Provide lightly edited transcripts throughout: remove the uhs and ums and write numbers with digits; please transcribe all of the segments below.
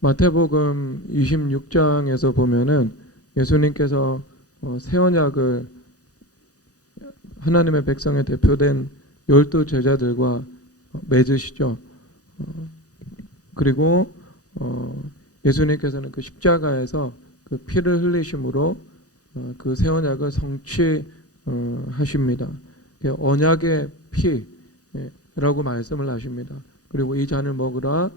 마태복음 26장에서 보면은 예수님께서 새 언약을 하나님의 백성의 대표된 12 제자들과 맺으시죠. 그리고 예수님께서는 그 십자가에서 그 피를 흘리심으로 그 새 언약을 성취하십니다. 언약의 피라고 말씀을 하십니다. 그리고 이 잔을 먹으라,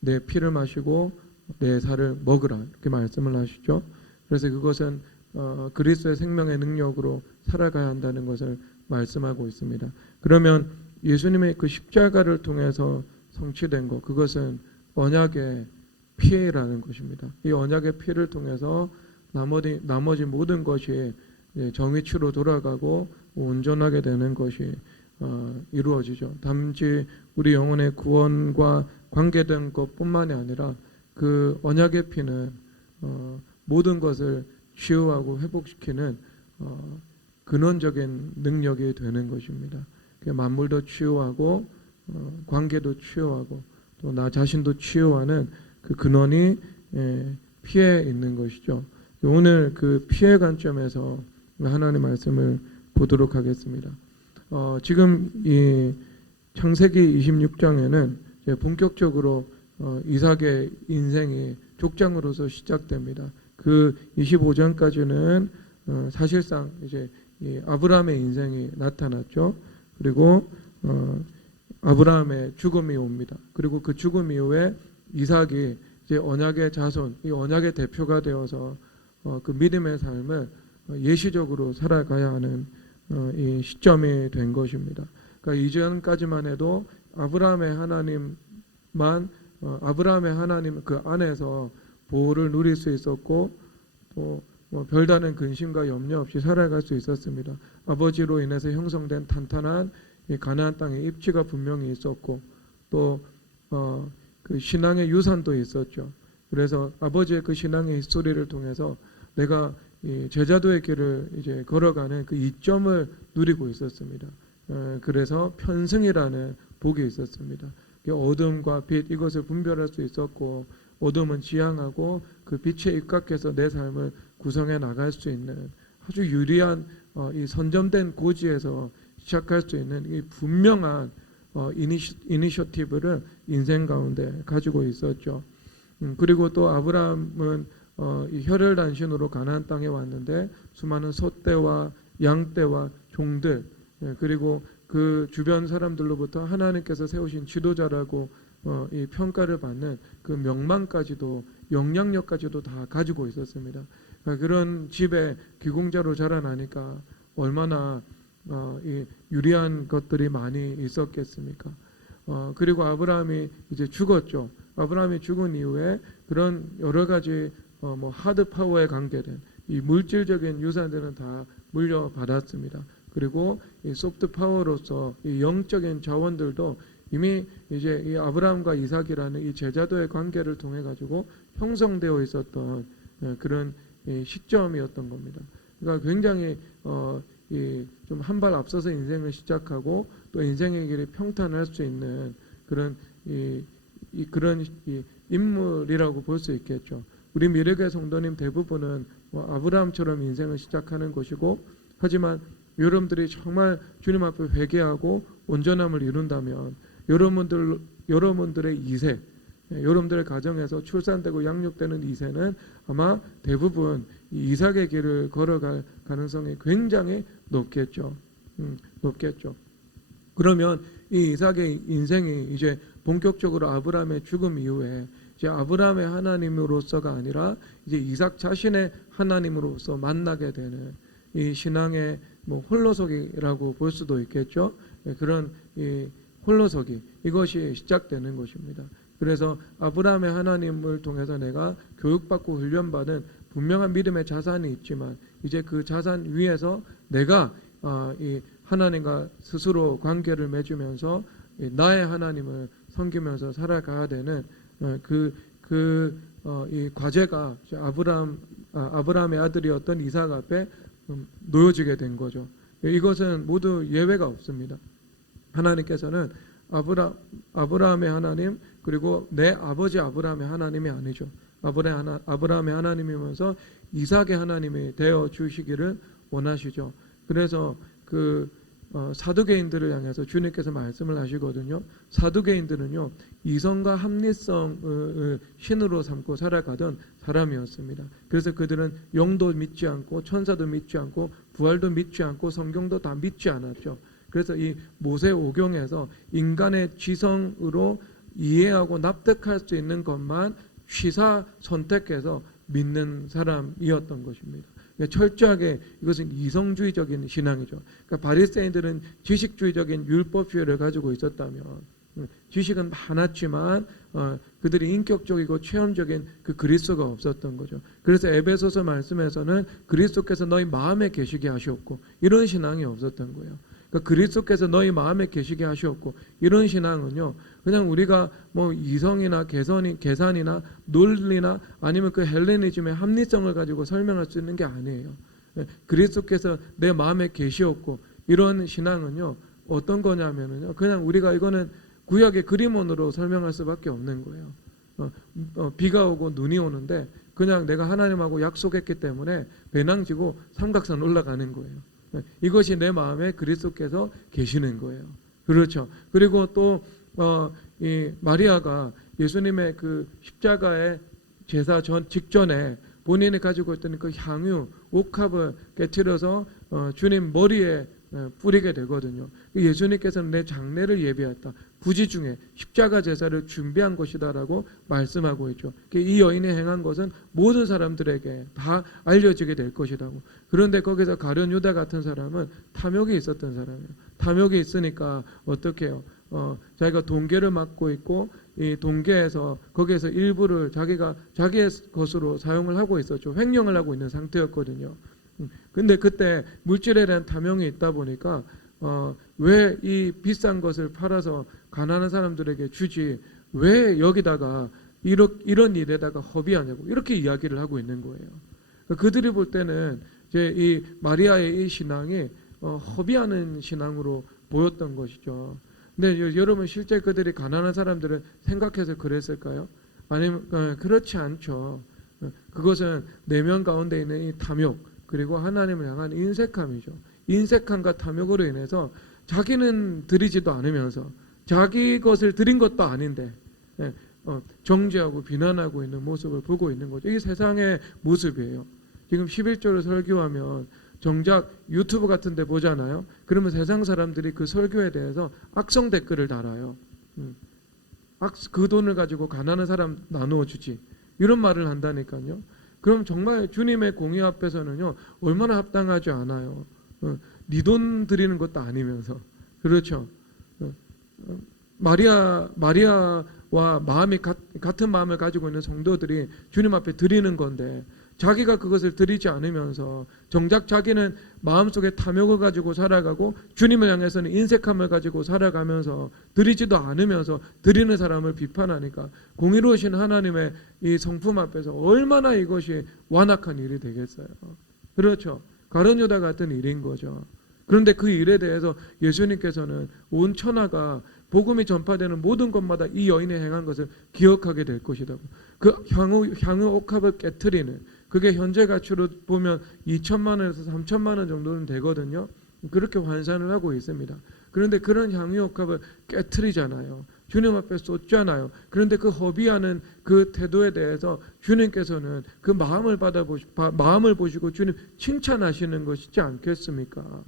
내 피를 마시고 내 살을 먹으라, 이렇게 말씀을 하시죠. 그래서 그것은 그리스도의 생명의 능력으로 살아가야 한다는 것을 말씀하고 있습니다. 그러면 예수님의 그 십자가를 통해서 성취된 것, 그것은 언약의 피라는 것입니다. 이 언약의 피를 통해서 나머지 모든 것이 정의치로 돌아가고 온전하게 되는 것이 이루어지죠. 단지 우리 영혼의 구원과 관계된 것뿐만이 아니라 그 언약의 피는 모든 것을 치유하고 회복시키는 근원적인 능력이 되는 것입니다. 만물도 치유하고 관계도 치유하고 또 나 자신도 치유하는 그 근원이 피에 있는 것이죠. 오늘 그 피의 관점에서 하나님의 말씀을 보도록 하겠습니다. 지금 이 창세기 26장에는 본격적으로 이삭의 인생이 족장으로서 시작됩니다. 그 25장까지는 사실상 이제 이 아브라함의 인생이 나타났죠. 그리고 아브라함의 죽음이 옵니다. 그리고 그 죽음 이후에 이삭이 이제 언약의 자손, 이 언약의 대표가 되어서 그 믿음의 삶을 예시적으로 살아가야 하는 이 시점이 된 것입니다. 그러니까 이전까지만 해도 아브라함의 하나님 그 안에서 보호를 누릴 수 있었고 또 별다른 근심과 염려 없이 살아갈 수 있었습니다. 아버지로 인해서 형성된 탄탄한 이 가나안 땅의 입지가 분명히 있었고 또 그 신앙의 유산도 있었죠. 그래서 아버지의 그 신앙의 히스토리를 통해서 내가 이 제자도의 길을 이제 걸어가는 그 이점을 누리고 있었습니다. 그래서 편승이라는 복이 있었습니다. 어둠과 빛, 이것을 분별할 수 있었고 어둠은 지향하고 그 빛에 입각해서 내 삶을 구성해 나갈 수 있는 아주 유리한 이 선점된 고지에서 시작할 수 있는 이 분명한 이니셔티브를 인생 가운데 가지고 있었죠. 그리고 또 아브라함은 이 혈혈단신으로 가나안 땅에 왔는데 수많은 소떼와 양떼와 종들 그리고 그 주변 사람들로부터 하나님께서 세우신 지도자라고 이 평가를 받는 그 명망까지도 영향력까지도 다 가지고 있었습니다. 그런 집에 귀공자로 자라나니까 얼마나 이 유리한 것들이 많이 있었겠습니까? 그리고 아브라함이 이제 죽었죠. 아브라함이 죽은 이후에 그런 여러 가지 하드 파워에 관계된 이 물질적인 유산들은 다 물려받았습니다. 그리고 이 소프트 파워로서 이 영적인 자원들도 이미 이제 이 아브라함과 이삭이라는 이 제자도의 관계를 통해 가지고 형성되어 있었던 그런 시점이었던 겁니다. 그러니까 굉장히 좀 한 발 앞서서 인생을 시작하고 또 인생의 길이 평탄할 수 있는 그런 그런 인물이라고 볼 수 있겠죠. 우리 미래교회 성도님 대부분은 아브라함처럼 인생을 시작하는 것이고, 하지만 여러분들이 정말 주님 앞에 회개하고 온전함을 이룬다면 여러분들의 2세, 여러분들의 가정에서 출산되고 양육되는 2세는 아마 대부분 이삭의 길을 걸어갈 가능성이 굉장히 높겠죠. 높겠죠. 그러면 이 이삭의 인생이 이제 본격적으로 아브라함의 죽음 이후에 이제 아브라함의 하나님으로서가 아니라 이제 이삭 자신의 하나님으로서 만나게 되는 이 신앙의 홀로서기라고 볼 수도 있겠죠. 그런 이 홀로서기, 이것이 시작되는 것입니다. 그래서 아브라함의 하나님을 통해서 내가 교육받고 훈련받은 분명한 믿음의 자산이 있지만 이제 그 자산 위에서 내가 이 하나님과 스스로 관계를 맺으면서 나의 하나님을 섬기면서 살아가야 되는 이 과제가 아브라함의 아들이었던 이삭 앞에 놓여지게 된 거죠. 이것은 모두 예외가 없습니다. 하나님께서는 아브라함의 하나님, 그리고 내 아버지 아브라함의 하나님이 아니죠. 아브라함의 하나님이면서 이삭의 하나님이 되어 주시기를 원하시죠. 그래서 사두개인들을 향해서 주님께서 말씀을 하시거든요. 사두개인들은요, 이성과 합리성을 신으로 삼고 살아가던 사람이었습니다. 그래서 그들은 영도 믿지 않고 천사도 믿지 않고 부활도 믿지 않고 성경도 다 믿지 않았죠. 그래서 이 모세오경에서 인간의 지성으로 이해하고 납득할 수 있는 것만 취사 선택해서 믿는 사람이었던 것입니다. 철저하게 이것은 이성주의적인 신앙이죠. 그러니까 바리새인들은 지식주의적인 율법주의를 가지고 있었다면, 지식은 많았지만 그들이 인격적이고 체험적인 그 그리스도가 없었던 거죠. 그래서 에베소서 말씀에서는 그리스도께서 너희 마음에 계시게 하셨고, 이런 신앙이 없었던 거예요. 그러니까 그리스도께서 너희 마음에 계시게 하셨고, 이런 신앙은요, 그냥 우리가 뭐 이성이나 계산이나 논리나 아니면 그 헬레니즘의 합리성을 가지고 설명할 수 있는 게 아니에요. 그리스도께서 내 마음에 계시었고, 이런 신앙은요, 어떤 거냐면요, 그냥 우리가 이거는 구약의 그림원으로 설명할 수밖에 없는 거예요. 비가 오고 눈이 오는데 그냥 내가 하나님하고 약속했기 때문에 배낭지고 삼각산 올라가는 거예요. 이것이 내 마음에 그리스도께서 계시는 거예요. 그렇죠. 그리고 또 이 마리아가 예수님의 그 십자가의 제사 직전에 본인이 가지고 있던 그 향유 옥합을 깨트려서 주님 머리에 뿌리게 되거든요. 예수님께서는 내 장례를 예비했다. 부지 중에 십자가 제사를 준비한 것이다라고 말씀하고 있죠. 이 여인이 행한 것은 모든 사람들에게 다 알려지게 될 것이라고. 그런데 거기서 가룟 유다 같은 사람은 탐욕이 있었던 사람이에요. 탐욕이 있으니까 어떻게 해요? 자기가 돈계를 맡고 있고 이 돈계에서 거기에서 일부를 자기의 것으로 사용을 하고 있었죠. 횡령을 하고 있는 상태였거든요. 근데 그때 물질에 대한 탐욕이 있다 보니까 왜 이 비싼 것을 팔아서 가난한 사람들에게 주지 왜 여기다가 이런 일에다가 허비하냐고 이렇게 이야기를 하고 있는 거예요. 그들이 볼 때는 이제 이 마리아의 이 신앙이 허비하는 신앙으로 보였던 것이죠. 근데 여러분 실제 그들이 가난한 사람들은 생각해서 그랬을까요? 아니면 그렇지 않죠. 그것은 내면 가운데 있는 이 탐욕 그리고 하나님을 향한 인색함이죠. 인색함과 탐욕으로 인해서 자기는 드리지도 않으면서 자기 것을 드린 것도 아닌데 정죄하고 비난하고 있는 모습을 보고 있는 거죠. 이게 세상의 모습이에요. 지금 11조를 설교하면 정작 유튜브 같은 데 보잖아요. 그러면 세상 사람들이 그 설교에 대해서 악성 댓글을 달아요. 그 돈을 가지고 가난한 사람 나누어 주지. 이런 말을 한다니까요. 그럼 정말 주님의 공의 앞에서는요. 얼마나 합당하지 않아요. 네 돈 드리는 것도 아니면서. 그렇죠. 마리아와 같은 마음을 가지고 있는 성도들이 주님 앞에 드리는 건데 자기가 그것을 드리지 않으면서 정작 자기는 마음속에 탐욕을 가지고 살아가고 주님을 향해서는 인색함을 가지고 살아가면서 드리지도 않으면서 드리는 사람을 비판하니까 공의로우신 하나님의 이 성품 앞에서 얼마나 이것이 완악한 일이 되겠어요. 그렇죠. 가룟 유다 같은 일인 거죠. 그런데 그 일에 대해서 예수님께서는 온 천하가 복음이 전파되는 모든 곳마다 이 여인이 행한 것을 기억하게 될 것이다. 그 향후 옥합을 깨트리는 그게 현재 가치로 보면 2천만 원에서 3천만 원 정도는 되거든요. 그렇게 환산을 하고 있습니다. 그런데 그런 향유 옥합을 깨트리잖아요. 주님 앞에 쏟잖아요. 그런데 그 허비하는 그 태도에 대해서 주님께서는 그 마음을 보시고 주님 칭찬하시는 것이지 않겠습니까?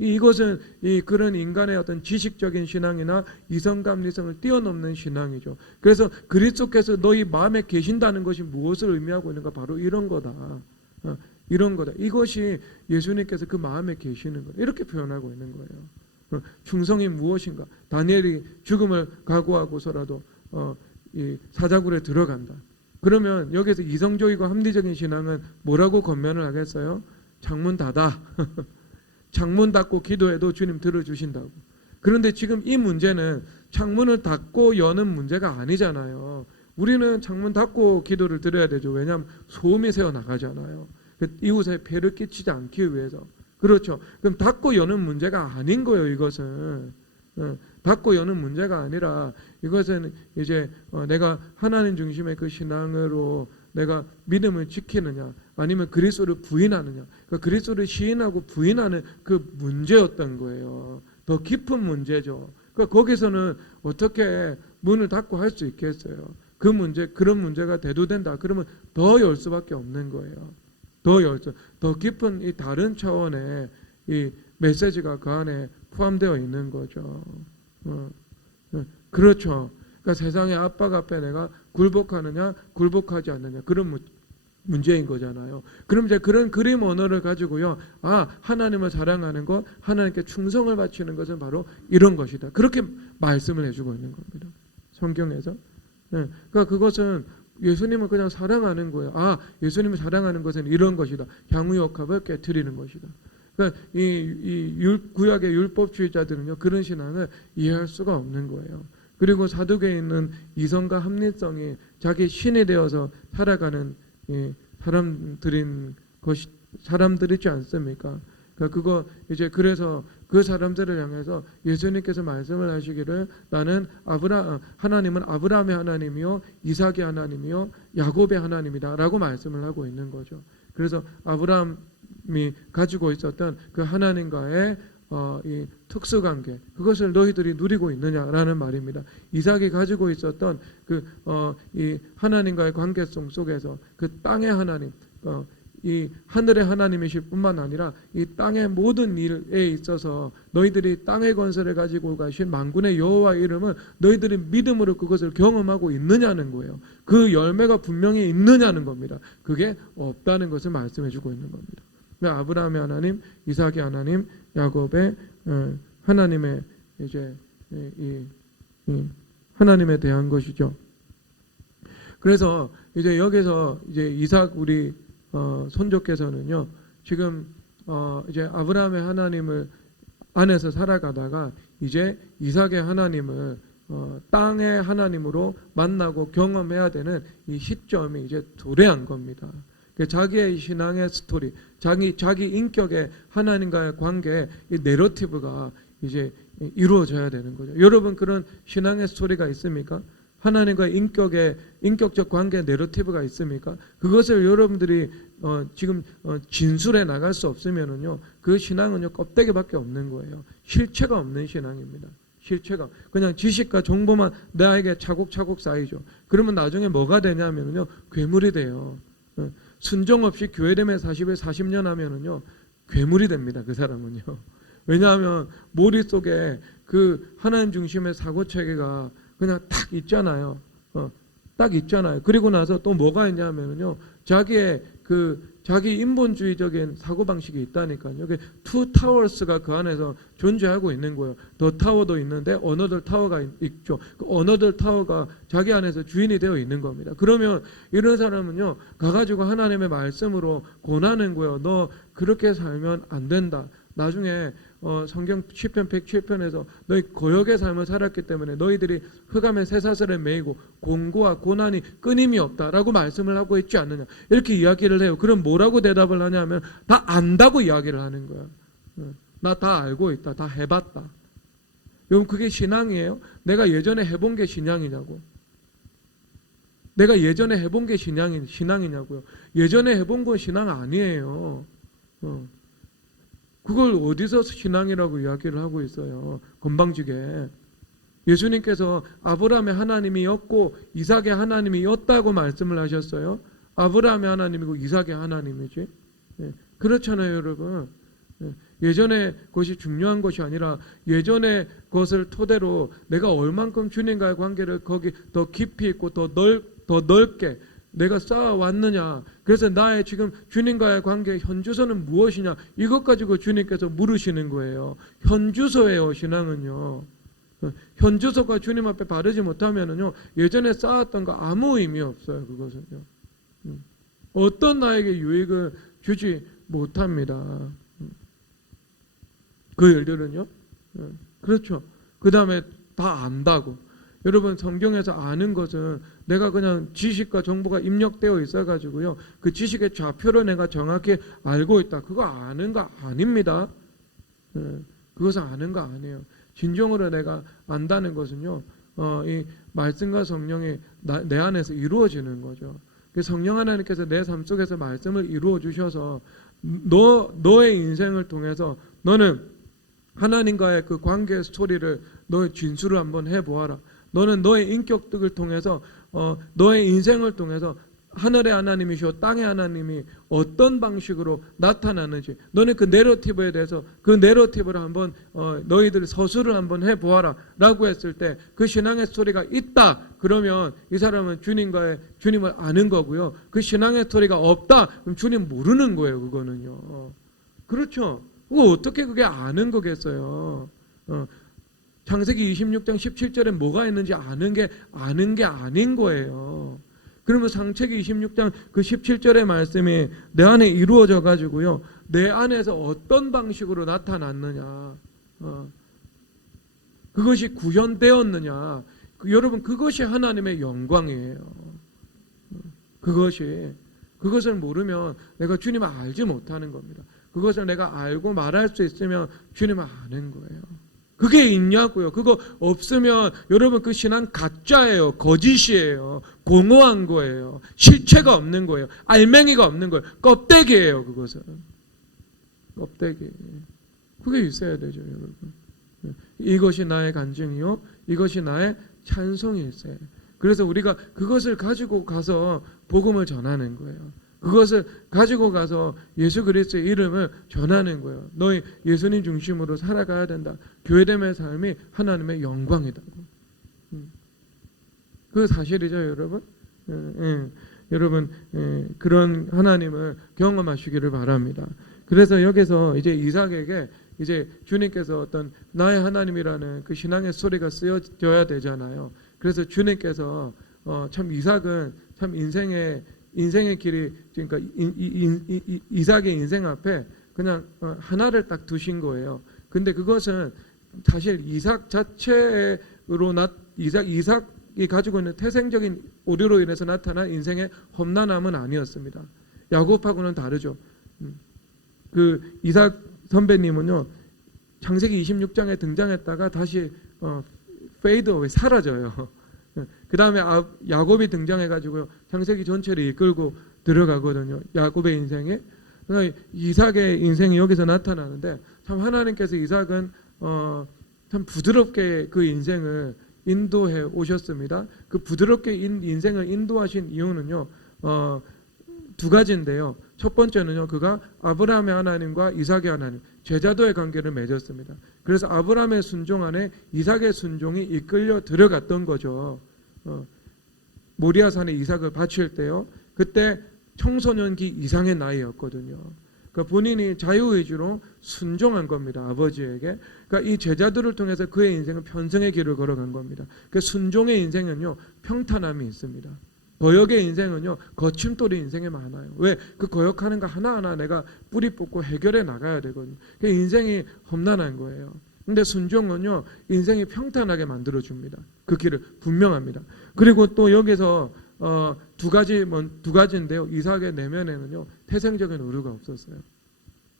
이것은 그런 인간의 어떤 지식적인 신앙이나 이성감리성을 뛰어넘는 신앙이죠. 그래서 그리스도께서 너희 마음에 계신다는 것이 무엇을 의미하고 있는가? 바로 이런 거다. 이런 거다. 이것이 예수님께서 그 마음에 계시는 거다. 이렇게 표현하고 있는 거예요. 충성이 무엇인가? 다니엘이 죽음을 각오하고서라도 이 사자굴에 들어간다. 그러면 여기서 이성적이고 합리적인 신앙은 뭐라고 권면을 하겠어요? 창문 닫아. 창문 닫고 기도해도 주님 들어주신다고. 그런데 지금 이 문제는 창문을 닫고 여는 문제가 아니잖아요. 우리는 창문 닫고 기도를 드려야 되죠. 왜냐하면 소음이 새어나가잖아요. 이웃에 폐를 끼치지 않기 위해서. 그렇죠. 그럼 닫고 여는 문제가 아닌 거예요. 이것은 닫고 여는 문제가 아니라 이것은 이제 내가 하나님 중심의 그 신앙으로 내가 믿음을 지키느냐 아니면 그리스도를 부인하느냐, 그러니까 그리스도를 시인하고 부인하는 그 문제였던 거예요. 더 깊은 문제죠. 그러니까 거기서는 어떻게 문을 닫고 할 수 있겠어요? 그 문제, 그런 문제가 대두된다 그러면 더 열 수밖에 없는 거예요. 더 깊은 이 다른 차원의 이 메시지가 그 안에 포함되어 있는 거죠. 그렇죠. 그러니까 세상의 압박 앞에 내가 굴복하느냐 굴복하지 않느냐 그런 문제인 거잖아요. 그럼 이제 그런 그림 언어를 가지고요, 하나님을 사랑하는 것, 하나님께 충성을 바치는 것은 바로 이런 것이다, 그렇게 말씀을 해주고 있는 겁니다, 성경에서. 그러니까 그것은 예수님을 그냥 사랑하는 거예요. 예수님을 사랑하는 것은 이런 것이다, 향유옥합을 깨트리는 것이다. 그러니까 이 구약의 율법주의자들은요, 그런 신앙을 이해할 수가 없는 거예요. 그리고 사두개에 있는 이성과 합리성이 자기 신이 되어서 살아가는 사람들이지 않습니까? 그러니까 그거 이제 그래서 그 사람들을 향해서 예수님께서 말씀을 하시기를 나는 하나님은 아브라함의 하나님이요 이삭의 하나님이요 야곱의 하나님이다라고 말씀을 하고 있는 거죠. 그래서 아브라함이 가지고 있었던 그 하나님과의 이 특수관계, 그것을 너희들이 누리고 있느냐라는 말입니다. 이삭이 가지고 있었던 이 하나님과의 관계성 속에서 그 땅의 하나님, 이 하늘의 하나님이실 뿐만 아니라 이 땅의 모든 일에 있어서 너희들이 땅의 건설을 가지고 가신 만군의 여호와 이름은 너희들이 믿음으로 그것을 경험하고 있느냐는 거예요. 그 열매가 분명히 있느냐는 겁니다. 그게 없다는 것을 말씀해 주고 있는 겁니다. 아브라함의 하나님, 이삭의 하나님, 야곱의 하나님의 이제 이 하나님에 대한 것이죠. 그래서 이제 여기서 이제 이삭 우리 손조께서는요, 지금 이제 아브라함의 하나님을 안에서 살아가다가 이제 이삭의 하나님을 땅의 하나님으로 만나고 경험해야 되는 이 시점이 이제 도래한 겁니다. 자기의 신앙의 스토리, 자기 인격의 하나님과의 관계의 이 내러티브가 이제 이루어져야 되는 거죠. 여러분 그런 신앙의 스토리가 있습니까? 하나님과의 인격적 관계의 내러티브가 있습니까? 그것을 여러분들이 지금 진술해 나갈 수 없으면은요, 그 신앙은요 껍데기밖에 없는 거예요. 실체가 없는 신앙입니다. 실체가 그냥 지식과 정보만 나에게 차곡차곡 쌓이죠. 그러면 나중에 뭐가 되냐면요, 괴물이 돼요. 순종 없이 교회됨에 40년 하면은요 괴물이 됩니다. 그 사람은요. 왜냐하면 머릿속에 그 하나님 중심의 사고 체계가 그냥 딱 있잖아요. 딱 있잖아요. 그리고 나서 또 뭐가 있냐면요, 자기 인본주의적인 사고방식이 있다니까요. 여기 투 타워스가 그 안에서 존재하고 있는 거예요. 더 타워도 있는데 어너들 타워가 있죠. 그 어너들 타워가 자기 안에서 주인이 되어 있는 겁니다. 그러면 이런 사람은요, 가가지고 하나님의 말씀으로 권하는 거예요. 너 그렇게 살면 안 된다. 나중에 성경 10편 107편에서 너희 거역의 삶을 살았기 때문에 너희들이 흑암의 쇠사슬에 매이고 공고와 고난이 끊임이 없다라고 말씀을 하고 있지 않느냐, 이렇게 이야기를 해요. 그럼 뭐라고 대답을 하냐면 다 안다고 이야기를 하는 거야. 나 다 알고 있다, 다 해봤다. 여러분 그게 신앙이에요? 내가 예전에 해본 게 신앙이냐고. 내가 예전에 해본 게 신앙이냐고요. 예전에 해본 건 신앙 아니에요. 그걸 어디서 신앙이라고 이야기를 하고 있어요. 건방지게. 예수님께서 아브라함의 하나님이었고 이삭의 하나님이었다고 말씀을 하셨어요. 아브라함의 하나님이고 이삭의 하나님이지. 그렇잖아요, 여러분. 예전의 것이 중요한 것이 아니라 예전의 것을 토대로 내가 얼만큼 주님과의 관계를 거기 더 깊이 있고 더 넓게 내가 쌓아왔느냐. 그래서 나의 지금 주님과의 관계의 현주소는 무엇이냐, 이것 가지고 주님께서 물으시는 거예요. 현주소예요, 신앙은요. 현주소가 주님 앞에 바르지 못하면은요, 예전에 쌓았던 거 아무 의미 없어요. 그것은요. 어떤 나에게 유익을 주지 못합니다. 그 일들은요. 그렇죠. 그 다음에 다 안다고. 여러분 성경에서 아는 것은 내가 그냥 지식과 정보가 입력되어 있어가지고요, 그 지식의 좌표를 내가 정확히 알고 있다, 그거 아는 거 아닙니다. 그것은 아는 거 아니에요. 진정으로 내가 안다는 것은요, 이 말씀과 성령이 내 안에서 이루어지는 거죠. 성령 하나님께서 내 삶 속에서 말씀을 이루어 주셔서 너의 인생을 통해서 너는 하나님과의 그 관계의 스토리를 너의 진술을 한번 해보아라. 너는 너의 인격들을 통해서 너의 인생을 통해서 하늘의 하나님이시오 땅의 하나님이 어떤 방식으로 나타나는지 너는 그 내러티브에 대해서 그 내러티브를 한번 너희들 서술을 한번 해보아라 라고 했을 때 그 신앙의 스토리가 있다 그러면 이 사람은 주님을 아는 거고요. 그 신앙의 스토리가 없다 그럼 주님 모르는 거예요. 그거는요. 그렇죠. 그거 어떻게 그게 아는 거겠어요. 창세기 26장 17절에 뭐가 있는지 아는 게 아닌 거예요. 그러면 창세기 26장 그 17절의 말씀이 내 안에 이루어져 가지고요. 내 안에서 어떤 방식으로 나타났느냐. 그것이 구현되었느냐. 여러분 그것이 하나님의 영광이에요. 그것을 모르면 내가 주님을 알지 못하는 겁니다. 그것을 내가 알고 말할 수 있으면 주님을 아는 거예요. 그게 있냐고요. 그거 없으면 여러분 그 신앙 가짜예요. 거짓이에요. 공허한 거예요. 실체가 없는 거예요. 알맹이가 없는 거예요. 껍데기예요. 그것은. 껍데기. 그게 있어야 되죠. 여러분. 이것이 나의 간증이요. 이것이 나의 찬송일세. 그래서 우리가 그것을 가지고 가서 복음을 전하는 거예요. 그것을 가지고 가서 예수 그리스도의 이름을 전하는 거예요. 너희 예수님 중심으로 살아가야 된다. 교회됨의 삶이 하나님의 영광이다. 그 사실이죠, 여러분. 여러분 그런 하나님을 경험하시기를 바랍니다. 그래서 여기서 이제 이삭에게 이제 주님께서 어떤 나의 하나님이라는 그 신앙의 소리가 쓰여져야 되잖아요. 그래서 주님께서 참 이삭은 참 인생의 길이 그러니까 이삭의 인생 앞에 그냥 하나를 딱 두신 거예요. 근데 그것은 사실 이삭 자체로 이삭이 가지고 있는 태생적인 오류로 인해서 나타난 인생의 험난함은 아니었습니다. 야곱하고는 다르죠. 그 이삭 선배님은요 창세기 26장에 등장했다가 다시 페이드 어웨이 사라져요. 그 다음에 야곱이 등장해가지고요 창세기 전체를 이끌고 들어가거든요. 야곱의 인생에. 그러니까 이삭의 인생이 여기서 나타나는데 참 하나님께서 이삭은 참 부드럽게 그 인생을 인도해 오셨습니다. 그 부드럽게 인생을 인도하신 이유는요 두 가지인데요. 첫 번째는요 그가 아브라함의 하나님과 이삭의 하나님 제자도의 관계를 맺었습니다. 그래서 아브라함의 순종 안에 이삭의 순종이 이끌려 들어갔던 거죠. 모리아산에 이삭을 바칠 때요. 그때 청소년기 이상의 나이였거든요. 그러니까 본인이 자유의지로 순종한 겁니다. 아버지에게. 그러니까 이 제자들을 통해서 그의 인생은 편성의 길을 걸어간 겁니다. 그 순종의 인생은요 평탄함이 있습니다. 거역의 인생은요 거침돌이 인생에 많아요. 왜? 그 거역하는 거 하나하나 내가 뿌리 뽑고 해결해 나가야 되거든요. 그 인생이 험난한 거예요. 근데 순종은요 인생이 평탄하게 만들어줍니다. 그 길을 분명합니다. 그리고 또 여기서 두 가지인데요. 이삭의 내면에는요 태생적인 오류가 없었어요.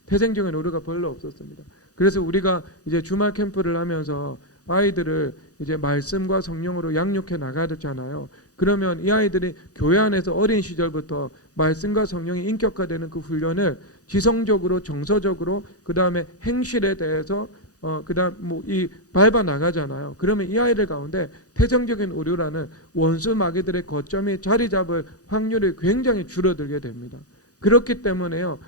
태생적인 오류가 별로 없었습니다. 그래서 우리가 이제 주말 캠프를 하면서 아이들을 이제 말씀과 성령으로 양육해 나가야 되잖아요. 그러면 이 아이들이 교회 안에서 어린 시절부터 말씀과 성령이 인격화되는 그 훈련을 지성적으로 정서적으로 그 다음에 행실에 대해서 그다음 이 밟아 나가잖아요. 그러면 이 아이들 가운데 태생적인 오류라는 원수 마귀들의 거점이 자리 잡을 확률이 굉장히 줄어들게 됩니다. 그렇기 때문에요.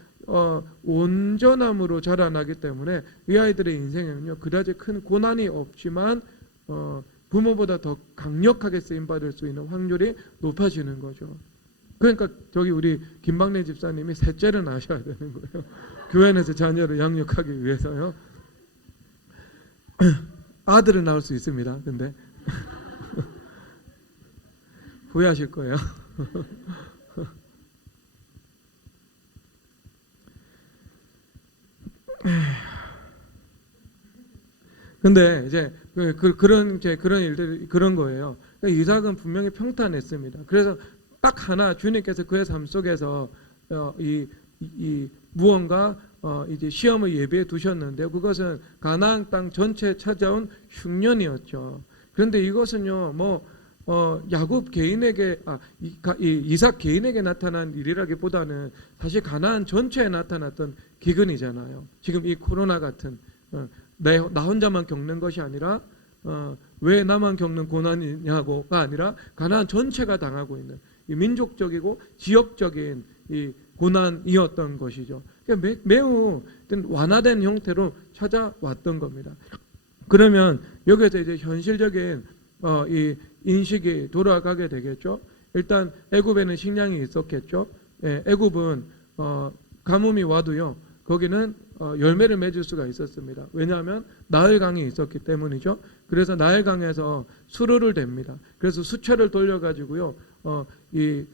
온전함으로 자라나기 때문에 이 아이들의 인생에는요 그다지 큰 고난이 없지만 부모보다 더 강력하게 쓰임 받을 수 있는 확률이 높아지는 거죠. 그러니까 저기 우리 김박래 집사님이 셋째를 낳으셔야 되는 거예요. 교회 안에서 자녀를 양육하기 위해서요. 아들은 낳을 수 있습니다. 근데 후회하실 거예요. 근데 이제 그런 일들이 그런 거예요. 그러니까 이삭은 분명히 평탄했습니다. 그래서 딱 하나 주님께서 그의 삶 속에서 이 무언가 이제 시험을 예비해 두셨는데요. 그것은 가나안 땅 전체에 찾아온 흉년이었죠. 그런데 이것은요, 야곱 개인에게, 이삭 개인에게 나타난 일이라기보다는 사실 가나안 전체에 나타났던 기근이잖아요. 지금 이 코로나 같은, 나 혼자만 겪는 것이 아니라, 왜 나만 겪는 고난이냐고가 아니라 가나안 전체가 당하고 있는 이 민족적이고 지역적인 이 고난이었던 것이죠. 그러니까 매우 완화된 형태로 찾아왔던 겁니다. 그러면 여기서 이제 현실적인 이 인식이 돌아가게 되겠죠. 일단 애굽에는 식량이 있었겠죠. 애굽은 가뭄이 와도요, 거기는 열매를 맺을 수가 있었습니다. 왜냐하면 나일강이 있었기 때문이죠. 그래서 나일강에서 수로를 댑니다. 그래서 수철을 돌려가지고요, 이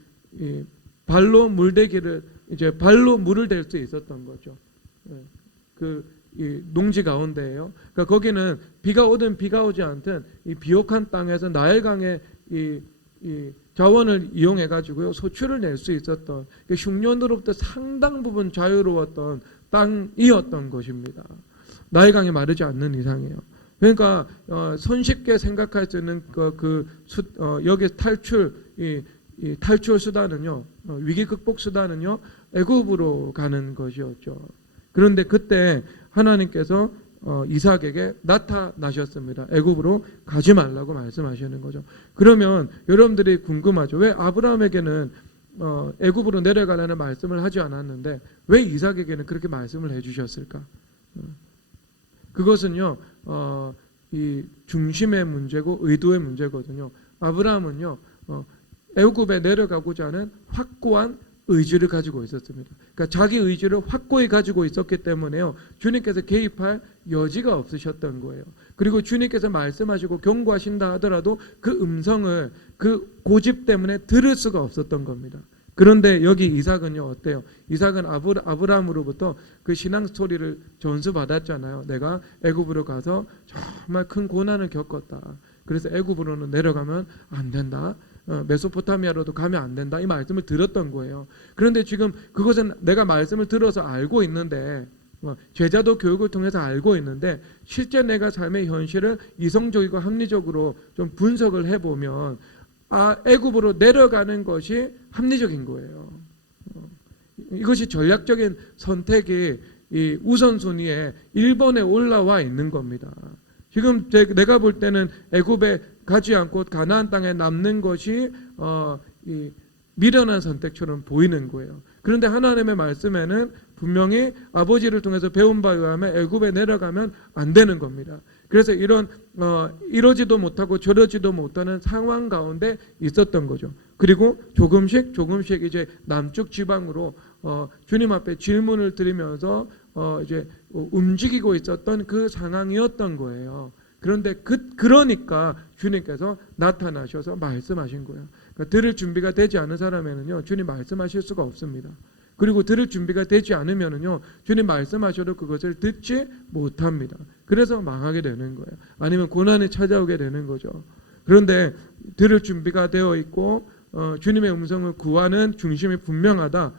발로 물대기를 이제 발로 물을 댈 수 있었던 거죠. 이 농지 가운데에요. 그러니까 거기는 비가 오든 비가 오지 않든 이 비옥한 땅에서 나일강의 이 자원을 이용해 가지고요, 소출을 낼 수 있었던, 흉년으로부터 상당 부분 자유로웠던 땅이었던 것입니다. 나일강이 마르지 않는 이상이에요. 그러니까 손쉽게 생각할 수 있는 여기 탈출 수단은요, 위기 극복 수단은요, 애굽으로 가는 것이었죠. 그런데 그때 하나님께서 이삭에게 나타나셨습니다. 애굽으로 가지 말라고 말씀하시는 거죠. 그러면 여러분들이 궁금하죠. 왜 아브라함에게는 애굽으로 내려가라는 말씀을 하지 않았는데 왜 이삭에게는 그렇게 말씀을 해주셨을까? 그것은요, 이 중심의 문제고 의도의 문제거든요. 아브라함은요, 애굽에 내려가고자 하는 확고한 의지를 가지고 있었습니다. 그러니까 자기 의지를 확고히 가지고 있었기 때문에요, 주님께서 개입할 여지가 없으셨던 거예요. 그리고 주님께서 말씀하시고 경고하신다 하더라도 그 음성을 그 고집 때문에 들을 수가 없었던 겁니다. 그런데 여기 이삭은요, 어때요? 이삭은 아브라함으로부터 그 신앙 스토리를 전수받았잖아요. 내가 애굽으로 가서 정말 큰 고난을 겪었다. 그래서 애굽으로는 내려가면 안 된다. 메소포타미아로도 가면 안 된다. 이 말씀을 들었던 거예요. 그런데 지금 그것은 내가 말씀을 들어서 알고 있는데, 제자도 교육을 통해서 알고 있는데, 실제 내가 삶의 현실을 이성적이고 합리적으로 좀 분석을 해보면 애굽으로 내려가는 것이 합리적인 거예요. 이것이 전략적인 선택이 이 우선순위에 1번에 올라와 있는 겁니다. 지금 내가 볼 때는 애굽에 가지 않고 가나안 땅에 남는 것이 이 미련한 선택처럼 보이는 거예요. 그런데 하나님의 말씀에는 분명히 아버지를 통해서 배운 바에 의하면 애굽에 내려가면 안 되는 겁니다. 그래서 이런 이러지도 못하고 저러지도 못하는 상황 가운데 있었던 거죠. 그리고 조금씩 이제 남쪽 지방으로 주님 앞에 질문을 드리면서 이제 움직이고 있었던 그 상황이었던 거예요. 그런데 그러니까 주님께서 나타나셔서 말씀하신 거예요. 그러니까 들을 준비가 되지 않은 사람에는요, 주님 말씀하실 수가 없습니다. 그리고 들을 준비가 되지 않으면은요, 주님 말씀하셔도 그것을 듣지 못합니다. 그래서 망하게 되는 거예요. 아니면 고난이 찾아오게 되는 거죠. 그런데 들을 준비가 되어 있고 주님의 음성을 구하는 중심이 분명하다.